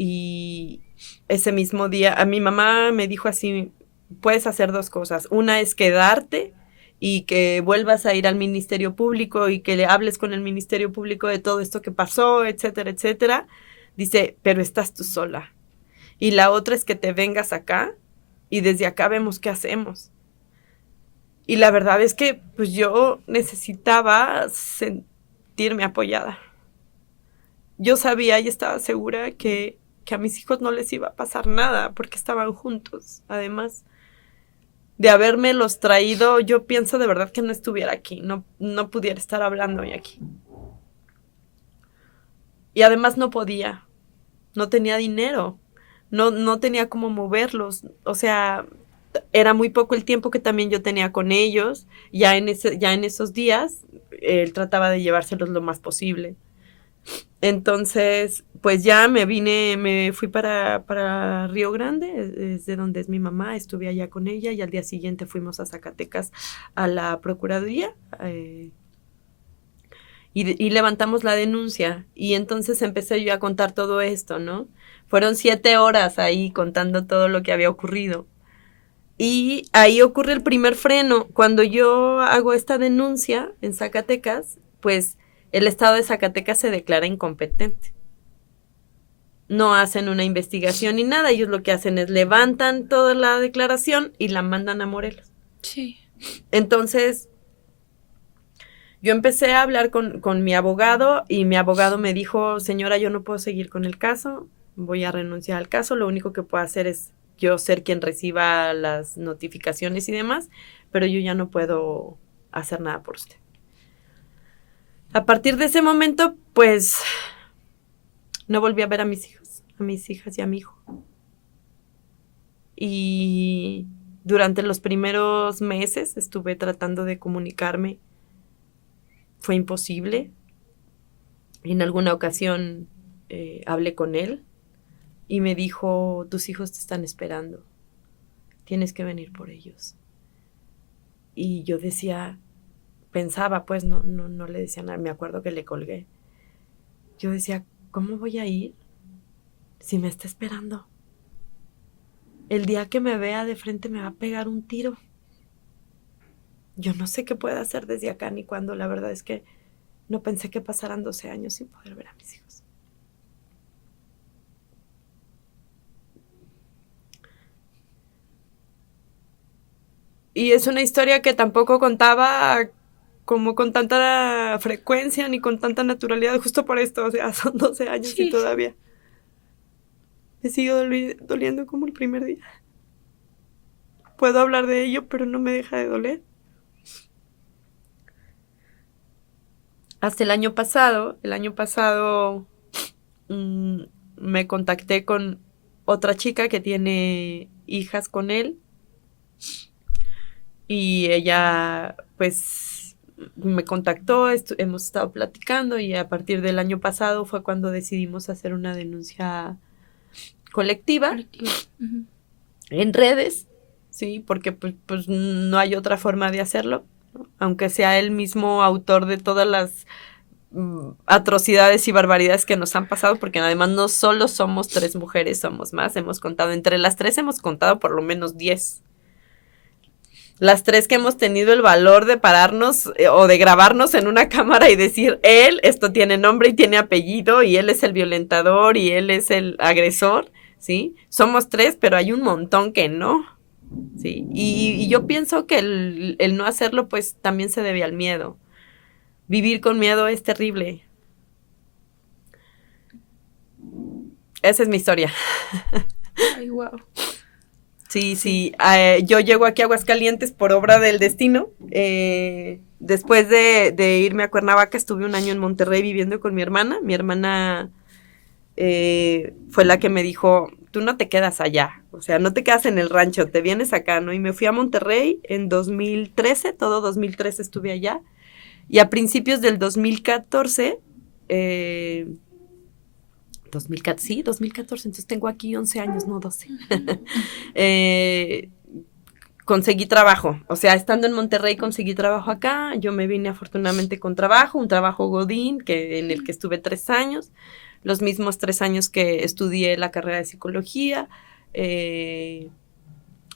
y ese mismo día a mi mamá me dijo así: puedes hacer dos cosas, una es quedarte y que vuelvas a ir al Ministerio Público y que le hables con el Ministerio Público de todo esto que pasó, etcétera, etcétera. Dice, pero estás tú sola. Y la otra es que te vengas acá y desde acá vemos qué hacemos. Y la verdad es que pues yo necesitaba sentirme apoyada. Yo sabía y estaba segura que a mis hijos no les iba a pasar nada porque estaban juntos. Además de haberme los traído, yo pienso de verdad que no estuviera aquí, no pudiera estar hablando hoy aquí. Y además no podía, no tenía dinero, no tenía cómo moverlos. O sea, era muy poco el tiempo que también yo tenía con ellos. Ya en esos días, él trataba de llevárselos lo más posible. Entonces, pues ya me fui para Río Grande, es de donde es mi mamá, estuve allá con ella y al día siguiente fuimos a Zacatecas a la Procuraduría y levantamos la denuncia y entonces empecé yo a contar todo esto, ¿no? Fueron 7 horas ahí contando todo lo que había ocurrido. Y ahí ocurre el primer freno. Cuando yo hago esta denuncia en Zacatecas, pues el estado de Zacatecas se declara incompetente. No hacen una investigación ni nada. Ellos lo que hacen es levantan toda la declaración y la mandan a Morelos. Sí. Entonces, yo empecé a hablar con mi abogado y mi abogado me dijo: señora, yo no puedo seguir con el caso, voy a renunciar al caso, lo único que puedo hacer es yo ser quien reciba las notificaciones y demás, pero yo ya no puedo hacer nada por usted. A partir de ese momento, pues, no volví a ver a mis hijos, a mis hijas y a mi hijo. Y durante los primeros meses estuve tratando de comunicarme. Fue imposible. En alguna ocasión hablé con él y me dijo: tus hijos te están esperando, tienes que venir por ellos. Y yo decía, pensaba, pues no le decía nada, me acuerdo que le colgué. Yo decía, ¿cómo voy a ir si me está esperando? el día que me vea de frente me va a pegar un tiro. Yo no sé qué pueda hacer desde acá ni cuándo. La verdad es que no pensé que pasaran 12 años sin poder ver a mis hijos. Y es una historia que tampoco contaba como con tanta frecuencia ni con tanta naturalidad, justo por esto, o sea, son 12 años y Sí. todavía me sigue doliendo como el primer día. Puedo hablar de ello, pero no me deja de doler. Hasta el año pasado mmm, me contacté con otra chica que tiene hijas con él y ella pues me contactó, hemos estado platicando y a partir del año pasado fue cuando decidimos hacer una denuncia colectiva. Uh-huh. En redes, sí, porque pues no hay otra forma de hacerlo, ¿no? Aunque sea el mismo autor de todas las atrocidades y barbaridades que nos han pasado, porque además no solo somos 3 mujeres, somos más, hemos contado, entre las 3 hemos contado por lo menos 10. Las 3 que hemos tenido el valor de pararnos o de grabarnos en una cámara y decir, él, esto tiene nombre y tiene apellido, y él es el violentador y él es el agresor, ¿sí? Somos 3, pero hay un montón que no, ¿sí? Y yo pienso que el no hacerlo, pues también se debe al miedo. Vivir con miedo es terrible. Esa es mi historia. Ay, wow. Sí. Yo llego aquí a Aguascalientes por obra del destino. Después de irme a Cuernavaca, estuve un año en Monterrey viviendo con mi hermana. Mi hermana fue la que me dijo, tú no te quedas allá, o sea, no te quedas en el rancho, te vienes acá, ¿no? Y me fui a Monterrey en 2013, todo 2013 estuve allá. Y a principios del 2014, 2014, entonces tengo aquí 11 años, no 12. Conseguí trabajo, o sea, estando en Monterrey conseguí trabajo acá, yo me vine afortunadamente con trabajo, un trabajo godín en el que estuve 3 años, los mismos 3 años que estudié la carrera de psicología.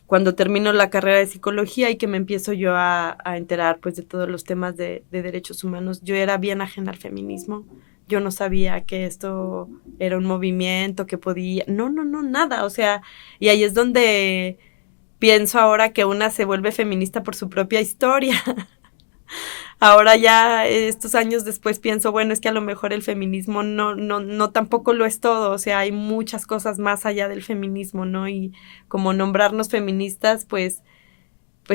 Cuando termino la carrera de psicología y que me empiezo yo a enterar pues de todos los temas de derechos humanos, yo era bien ajena al feminismo. Yo no sabía que esto era un movimiento que podía, no, nada, o sea, y ahí es donde pienso ahora que una se vuelve feminista por su propia historia. Ahora ya estos años después pienso, bueno, es que a lo mejor el feminismo no tampoco lo es todo, o sea, hay muchas cosas más allá del feminismo, ¿no? Y como nombrarnos feministas, pues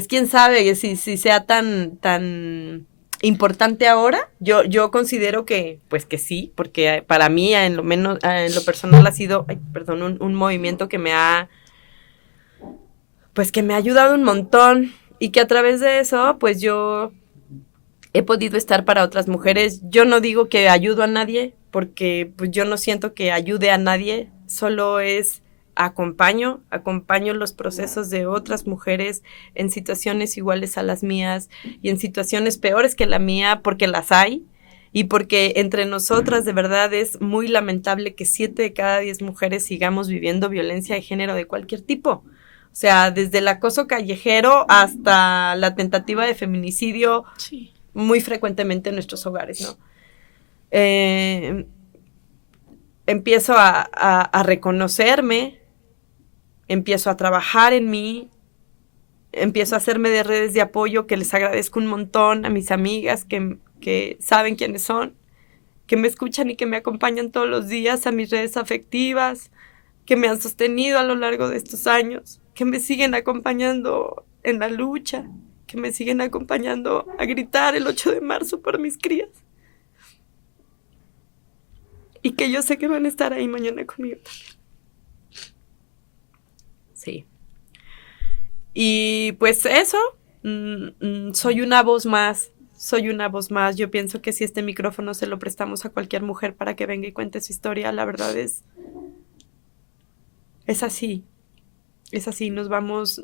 quién sabe si sea tan importante ahora. Yo considero que, pues que sí, porque para mí, en lo personal ha sido, un movimiento que me ha ayudado un montón y que a través de eso, pues yo he podido estar para otras mujeres. Yo no digo que ayudo a nadie, porque pues yo no siento que ayude a nadie, solo es acompaño los procesos de otras mujeres en situaciones iguales a las mías y en situaciones peores que la mía, porque las hay, y porque entre nosotras de verdad es muy lamentable que 7 de cada 10 mujeres sigamos viviendo violencia de género de cualquier tipo. O sea, desde el acoso callejero hasta la tentativa de feminicidio, sí, muy frecuentemente en nuestros hogares, ¿no? Empiezo a reconocerme, empiezo a trabajar en mí, empiezo a hacerme de redes de apoyo que les agradezco un montón a mis amigas que saben quiénes son, que me escuchan y que me acompañan todos los días, a mis redes afectivas, que me han sostenido a lo largo de estos años, que me siguen acompañando en la lucha, que me siguen acompañando a gritar el 8 de marzo por mis crías. Y que yo sé que van a estar ahí mañana conmigo también. Sí. Y pues eso, soy una voz más. Yo pienso que si este micrófono se lo prestamos a cualquier mujer para que venga y cuente su historia, la verdad es así. Es así, nos vamos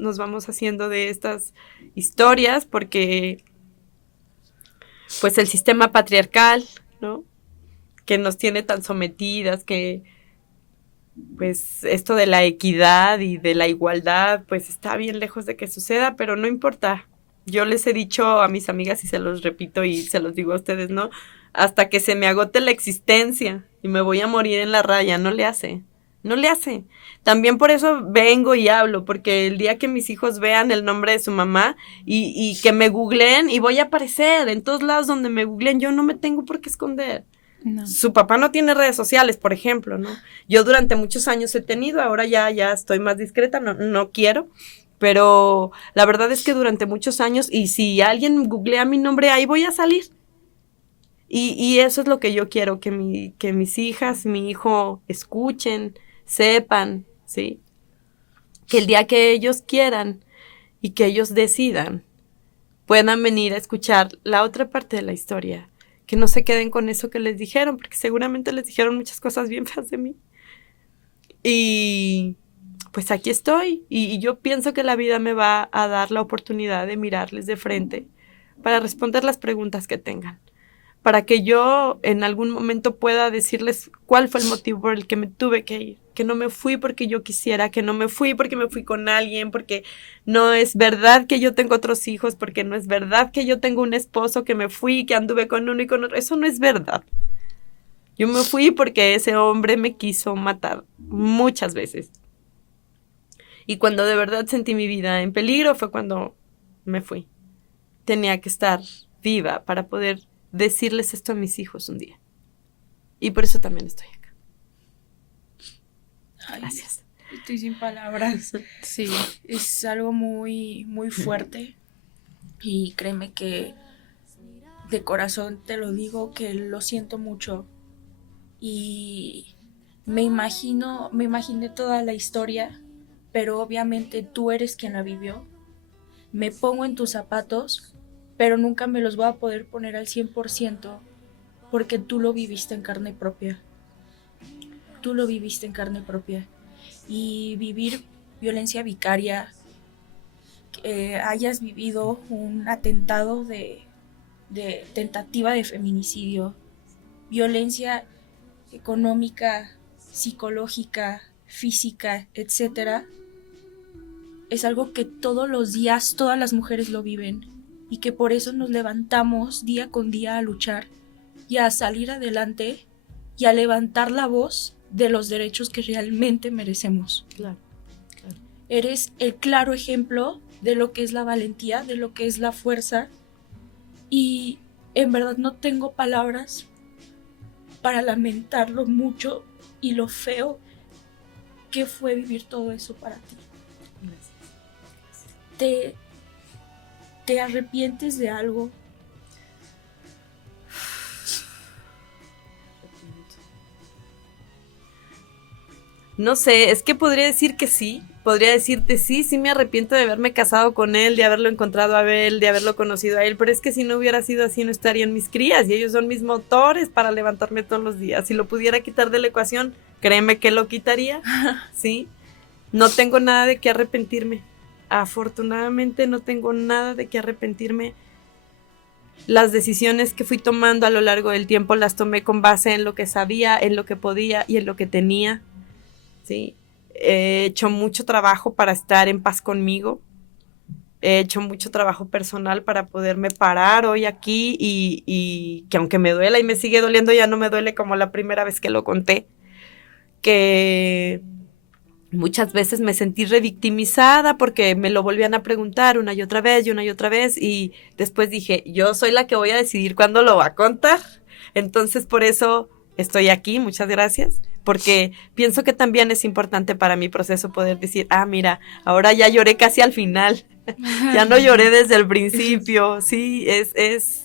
haciendo de estas historias porque pues el sistema patriarcal, ¿no? Que nos tiene tan sometidas, que pues esto de la equidad y de la igualdad, pues está bien lejos de que suceda, pero no importa. Yo les he dicho a mis amigas y se los repito y se los digo a ustedes, ¿no? Hasta que se me agote la existencia y me voy a morir en la raya, no le hace. No le hace. También por eso vengo y hablo, porque el día que mis hijos vean el nombre de su mamá y que me googleen y voy a aparecer en todos lados donde me googleen, yo no me tengo por qué esconder. No. Su papá no tiene redes sociales, por ejemplo, ¿no? Yo durante muchos años he tenido, ahora ya estoy más discreta, no quiero, pero la verdad es que durante muchos años, y si alguien googlea mi nombre, ahí voy a salir. Y eso es lo que yo quiero, que mis hijas, mi hijo escuchen, sepan, ¿sí? Que el día que ellos quieran y que ellos decidan, puedan venir a escuchar la otra parte de la historia, que no se queden con eso que les dijeron, porque seguramente les dijeron muchas cosas bien feas de mí. Y pues aquí estoy, y yo pienso que la vida me va a dar la oportunidad de mirarles de frente para responder las preguntas que tengan, para que yo en algún momento pueda decirles cuál fue el motivo por el que me tuve que ir, que no me fui porque yo quisiera, que no me fui porque me fui con alguien, porque no es verdad que yo tengo otros hijos, porque no es verdad que yo tengo un esposo, que me fui, que anduve con uno y con otro. Eso no es verdad. Yo me fui porque ese hombre me quiso matar muchas veces. Y cuando de verdad sentí mi vida en peligro fue cuando me fui. Tenía que estar viva para poder decirles esto a mis hijos un día. Y por eso también estoy acá. Ay, gracias. Estoy sin palabras. Sí. Es algo muy, muy fuerte. Y créeme que de corazón te lo digo, que lo siento mucho. Y me imaginé toda la historia, pero obviamente tú eres quien la vivió. Me pongo en tus zapatos, pero nunca me los voy a poder poner al 100% porque tú lo viviste en carne propia. Tú lo viviste en carne propia. Y vivir violencia vicaria, que hayas vivido un atentado de tentativa de feminicidio, violencia económica, psicológica, física, etcétera, es algo que todos los días todas las mujeres lo viven y que por eso nos levantamos día con día a luchar y a salir adelante y a levantar la voz de los derechos que realmente merecemos. Claro, claro. Eres el claro ejemplo de lo que es la valentía, de lo que es la fuerza, y en verdad no tengo palabras para lamentar lo mucho y lo feo que fue vivir todo eso para ti. Gracias. ¿Te arrepientes de algo? No sé, es que podría decir que sí. Podría decirte sí me arrepiento de haberme casado con él, de haberlo encontrado a él, de haberlo conocido a él, pero es que si no hubiera sido así no estarían mis crías y ellos son mis motores para levantarme todos los días. Si lo pudiera quitar de la ecuación, créeme que lo quitaría, ¿sí? No tengo nada de qué arrepentirme. Afortunadamente no tengo nada de qué arrepentirme. Las decisiones que fui tomando a lo largo del tiempo las tomé con base en lo que sabía, en lo que podía y en lo que tenía, ¿sí? He hecho mucho trabajo para estar en paz conmigo. He hecho mucho trabajo personal para poderme parar hoy aquí y que aunque me duela y me sigue doliendo, ya no me duele como la primera vez que lo conté. Que muchas veces me sentí revictimizada porque me lo volvían a preguntar una y otra vez y después dije, yo soy la que voy a decidir cuándo lo va a contar. Entonces por eso estoy aquí, muchas gracias, porque pienso que también es importante para mi proceso poder decir, mira, ahora ya lloré casi al final, ya no lloré desde el principio, sí, es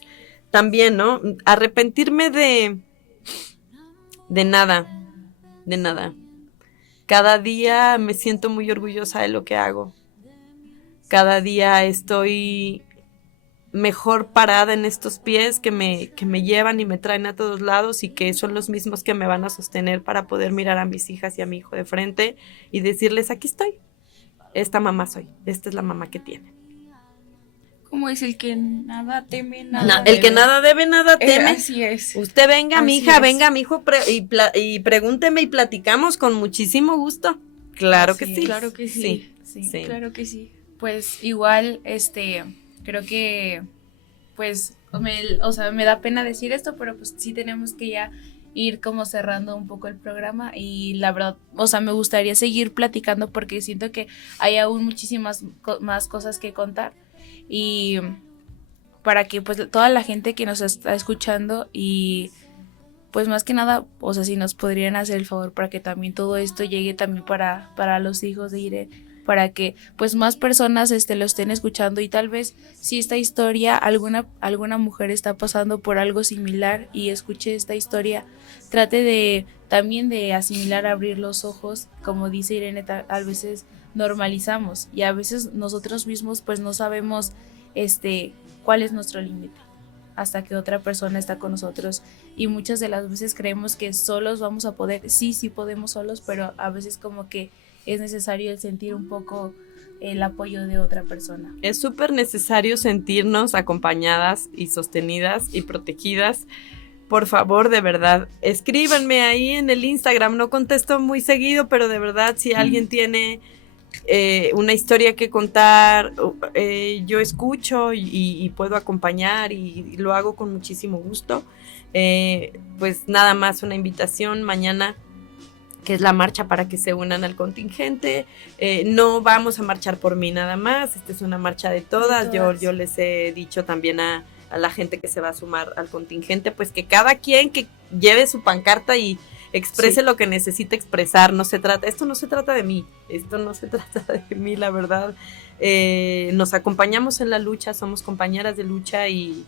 también, ¿no? Arrepentirme de nada. Cada día me siento muy orgullosa de lo que hago. Cada día estoy mejor parada en estos pies que me llevan y me traen a todos lados y que son los mismos que me van a sostener para poder mirar a mis hijas y a mi hijo de frente y decirles, aquí estoy. Esta mamá soy. Esta es la mamá que tienen. ¿Cómo es? El que nada teme, nada El que nada debe, nada teme. Así es. Usted venga, mi Así hija, es. venga, mi hijo, y pregúnteme y platicamos con muchísimo gusto. Claro que sí. Claro que sí. Sí. Claro que sí. Pues igual, creo que, pues, me da pena decir esto, pero pues sí tenemos que ya ir como cerrando un poco el programa y la verdad, me gustaría seguir platicando porque siento que hay aún muchísimas más cosas que contar y para que pues toda la gente que nos está escuchando y pues más que nada, si nos podrían hacer el favor para que también todo esto llegue también para los hijos de Irene, para que pues más personas lo estén escuchando y tal vez si esta historia, alguna mujer está pasando por algo similar y escuche esta historia, trate de también de asimilar, abrir los ojos, como dice Irene, a veces normalizamos y a veces nosotros mismos pues no sabemos cuál es nuestro límite hasta que otra persona está con nosotros y muchas de las veces creemos que solos vamos a poder, sí podemos solos, pero a veces como que es necesario el sentir un poco el apoyo de otra persona. Es súper necesario sentirnos acompañadas y sostenidas y protegidas. Por favor, de verdad, escríbanme ahí en el Instagram. No contesto muy seguido, pero de verdad, si alguien tiene una historia que contar, yo escucho y puedo acompañar y lo hago con muchísimo gusto. Pues nada más una invitación mañana, que es la marcha para que se unan al contingente. No vamos a marchar por mí nada más, esta es una marcha de todas. Yo les he dicho también a la gente que se va a sumar al contingente, pues que cada quien que lleve su pancarta y exprese lo que necesita expresar. Esto no se trata de mí, la verdad. Nos acompañamos en la lucha, somos compañeras de lucha y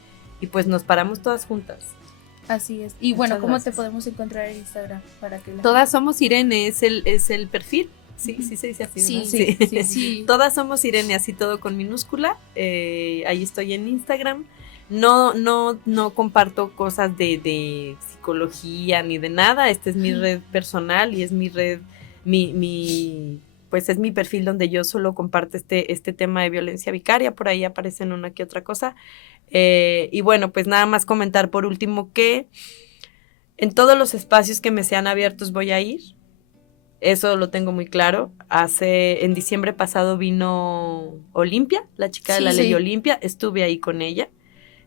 pues nos paramos todas juntas. Así es. Y bueno, ¿cómo te podemos encontrar en Instagram? Para que Todas somos Irene, es el perfil. Sí se dice así. Sí. Todas somos Irene, así todo con minúscula. Ahí estoy en Instagram. No comparto cosas de psicología ni de nada. Esta es mi red personal y es mi red, pues es mi perfil donde yo solo comparto este tema de violencia vicaria. Por ahí aparecen una que otra cosa. Y bueno, pues nada más comentar por último que en todos los espacios que me sean abiertos voy a ir. Eso lo tengo muy claro. En diciembre pasado vino Olimpia, la chica de la ley Olimpia. Estuve ahí con ella.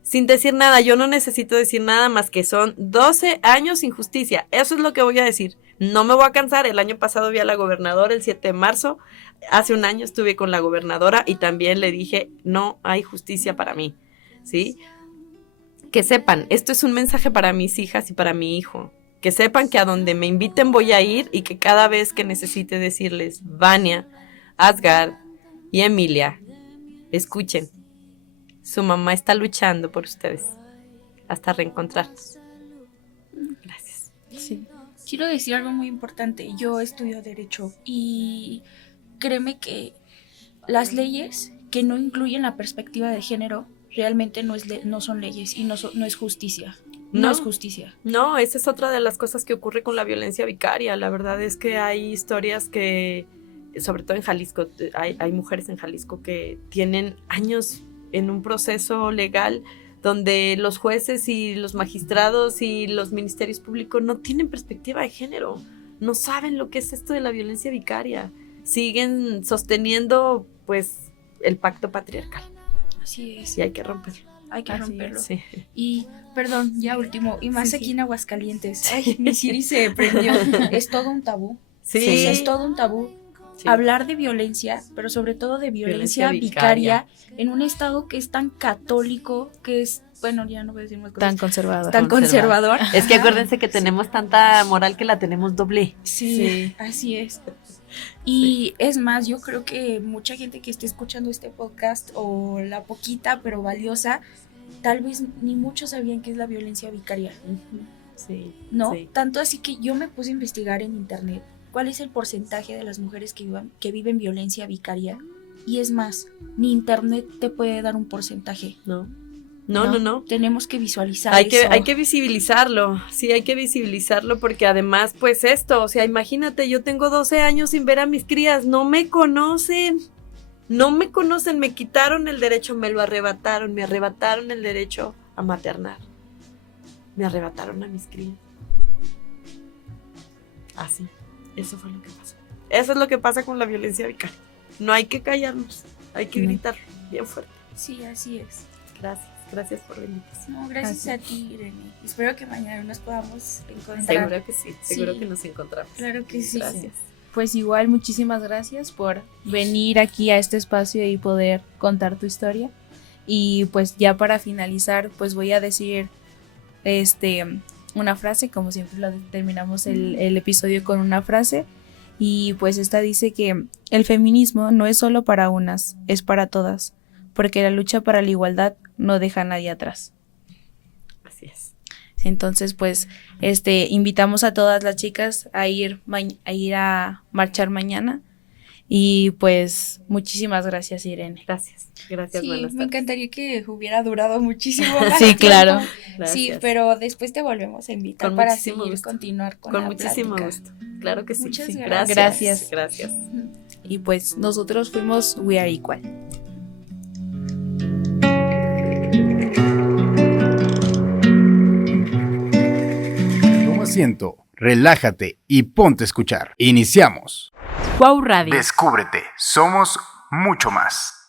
Sin decir nada, yo no necesito decir nada más que son 12 años sin justicia. Eso es lo que voy a decir. No me voy a cansar. El año pasado vi a la gobernadora el 7 de marzo. Hace un año estuve con la gobernadora y también le dije, no hay justicia para mí. ¿Sí? Que sepan, esto es un mensaje para mis hijas y para mi hijo. Que sepan que a donde me inviten voy a ir y que cada vez que necesite decirles, Vania, Asgard y Emilia, escuchen. Su mamá está luchando por ustedes hasta reencontrarnos. Gracias. Sí. Quiero decir algo muy importante. Yo estudio Derecho y créeme que las leyes que no incluyen la perspectiva de género realmente no son leyes y no es justicia. No es justicia. No, esa es otra de las cosas que ocurre con la violencia vicaria. La verdad es que hay historias que, sobre todo en Jalisco, hay mujeres en Jalisco que tienen años en un proceso legal donde los jueces y los magistrados y los ministerios públicos no tienen perspectiva de género, no saben lo que es esto de la violencia vicaria, siguen sosteniendo pues el pacto patriarcal. Así es. Y hay que romperlo. Hay que romperlo. Sí. Y, perdón, ya último, y más aquí en Aguascalientes. Ay, mi Siri se prendió. Es todo un tabú. Sí. Es todo un tabú. Sí. Hablar de violencia, pero sobre todo de violencia vicaria en un estado que es tan católico, que es, bueno, ya no voy a decir más cosas. Tan conservador. Es que acuérdense que tenemos tanta moral que la tenemos doble. Sí. Así es. Y es más, yo creo que mucha gente que esté escuchando este podcast, o la poquita pero valiosa, tal vez ni muchos sabían qué es la violencia vicaria. Sí. ¿No? Sí. Tanto así que yo me puse a investigar en internet cuál es el porcentaje de las mujeres que viven violencia vicaria. Y es más, ni internet te puede dar un porcentaje. No. Tenemos que visualizar hay eso. que visibilizarlo, sí, hay que visibilizarlo porque además, pues esto, o sea, imagínate, yo tengo 12 años sin ver a mis crías, no me conocen, No me conocen, me quitaron el derecho, me lo arrebataron, me arrebataron el derecho a maternar. Me arrebataron a mis crías. Así, eso fue lo que pasó. Eso es lo que pasa con la violencia vicaria. No hay que callarnos, hay que gritar bien fuerte. Sí, así es. Gracias por la invitación. No, gracias a ti, Irene. Espero que mañana nos podamos encontrar. Seguro que sí, seguro Sí. que nos encontramos. Claro que sí. Gracias. Pues igual, muchísimas gracias por venir aquí a este espacio y poder contar tu historia. Y pues ya para finalizar, pues voy a decir una frase, como siempre terminamos el episodio con una frase. Y pues esta dice que el feminismo no es solo para unas, es para todas, porque la lucha para la igualdad no deja a nadie atrás. Así es. Entonces, pues, invitamos a todas las chicas a ir a marchar mañana. Y pues, muchísimas gracias, Irene. Gracias, Sí, buenas tardes. me encantaría que hubiera durado muchísimo más Sí, tiempo. claro. Gracias. Sí, pero después te volvemos a invitar Con para muchísimo seguir gusto. continuar con Con la muchísimo plática. gusto. Claro que sí. Muchas Sí. gracias. Gracias. Y pues, nosotros fuimos We Are Equal. Toma asiento, relájate y ponte a escuchar. Iniciamos. Wow Radio. Descúbrete, somos mucho más.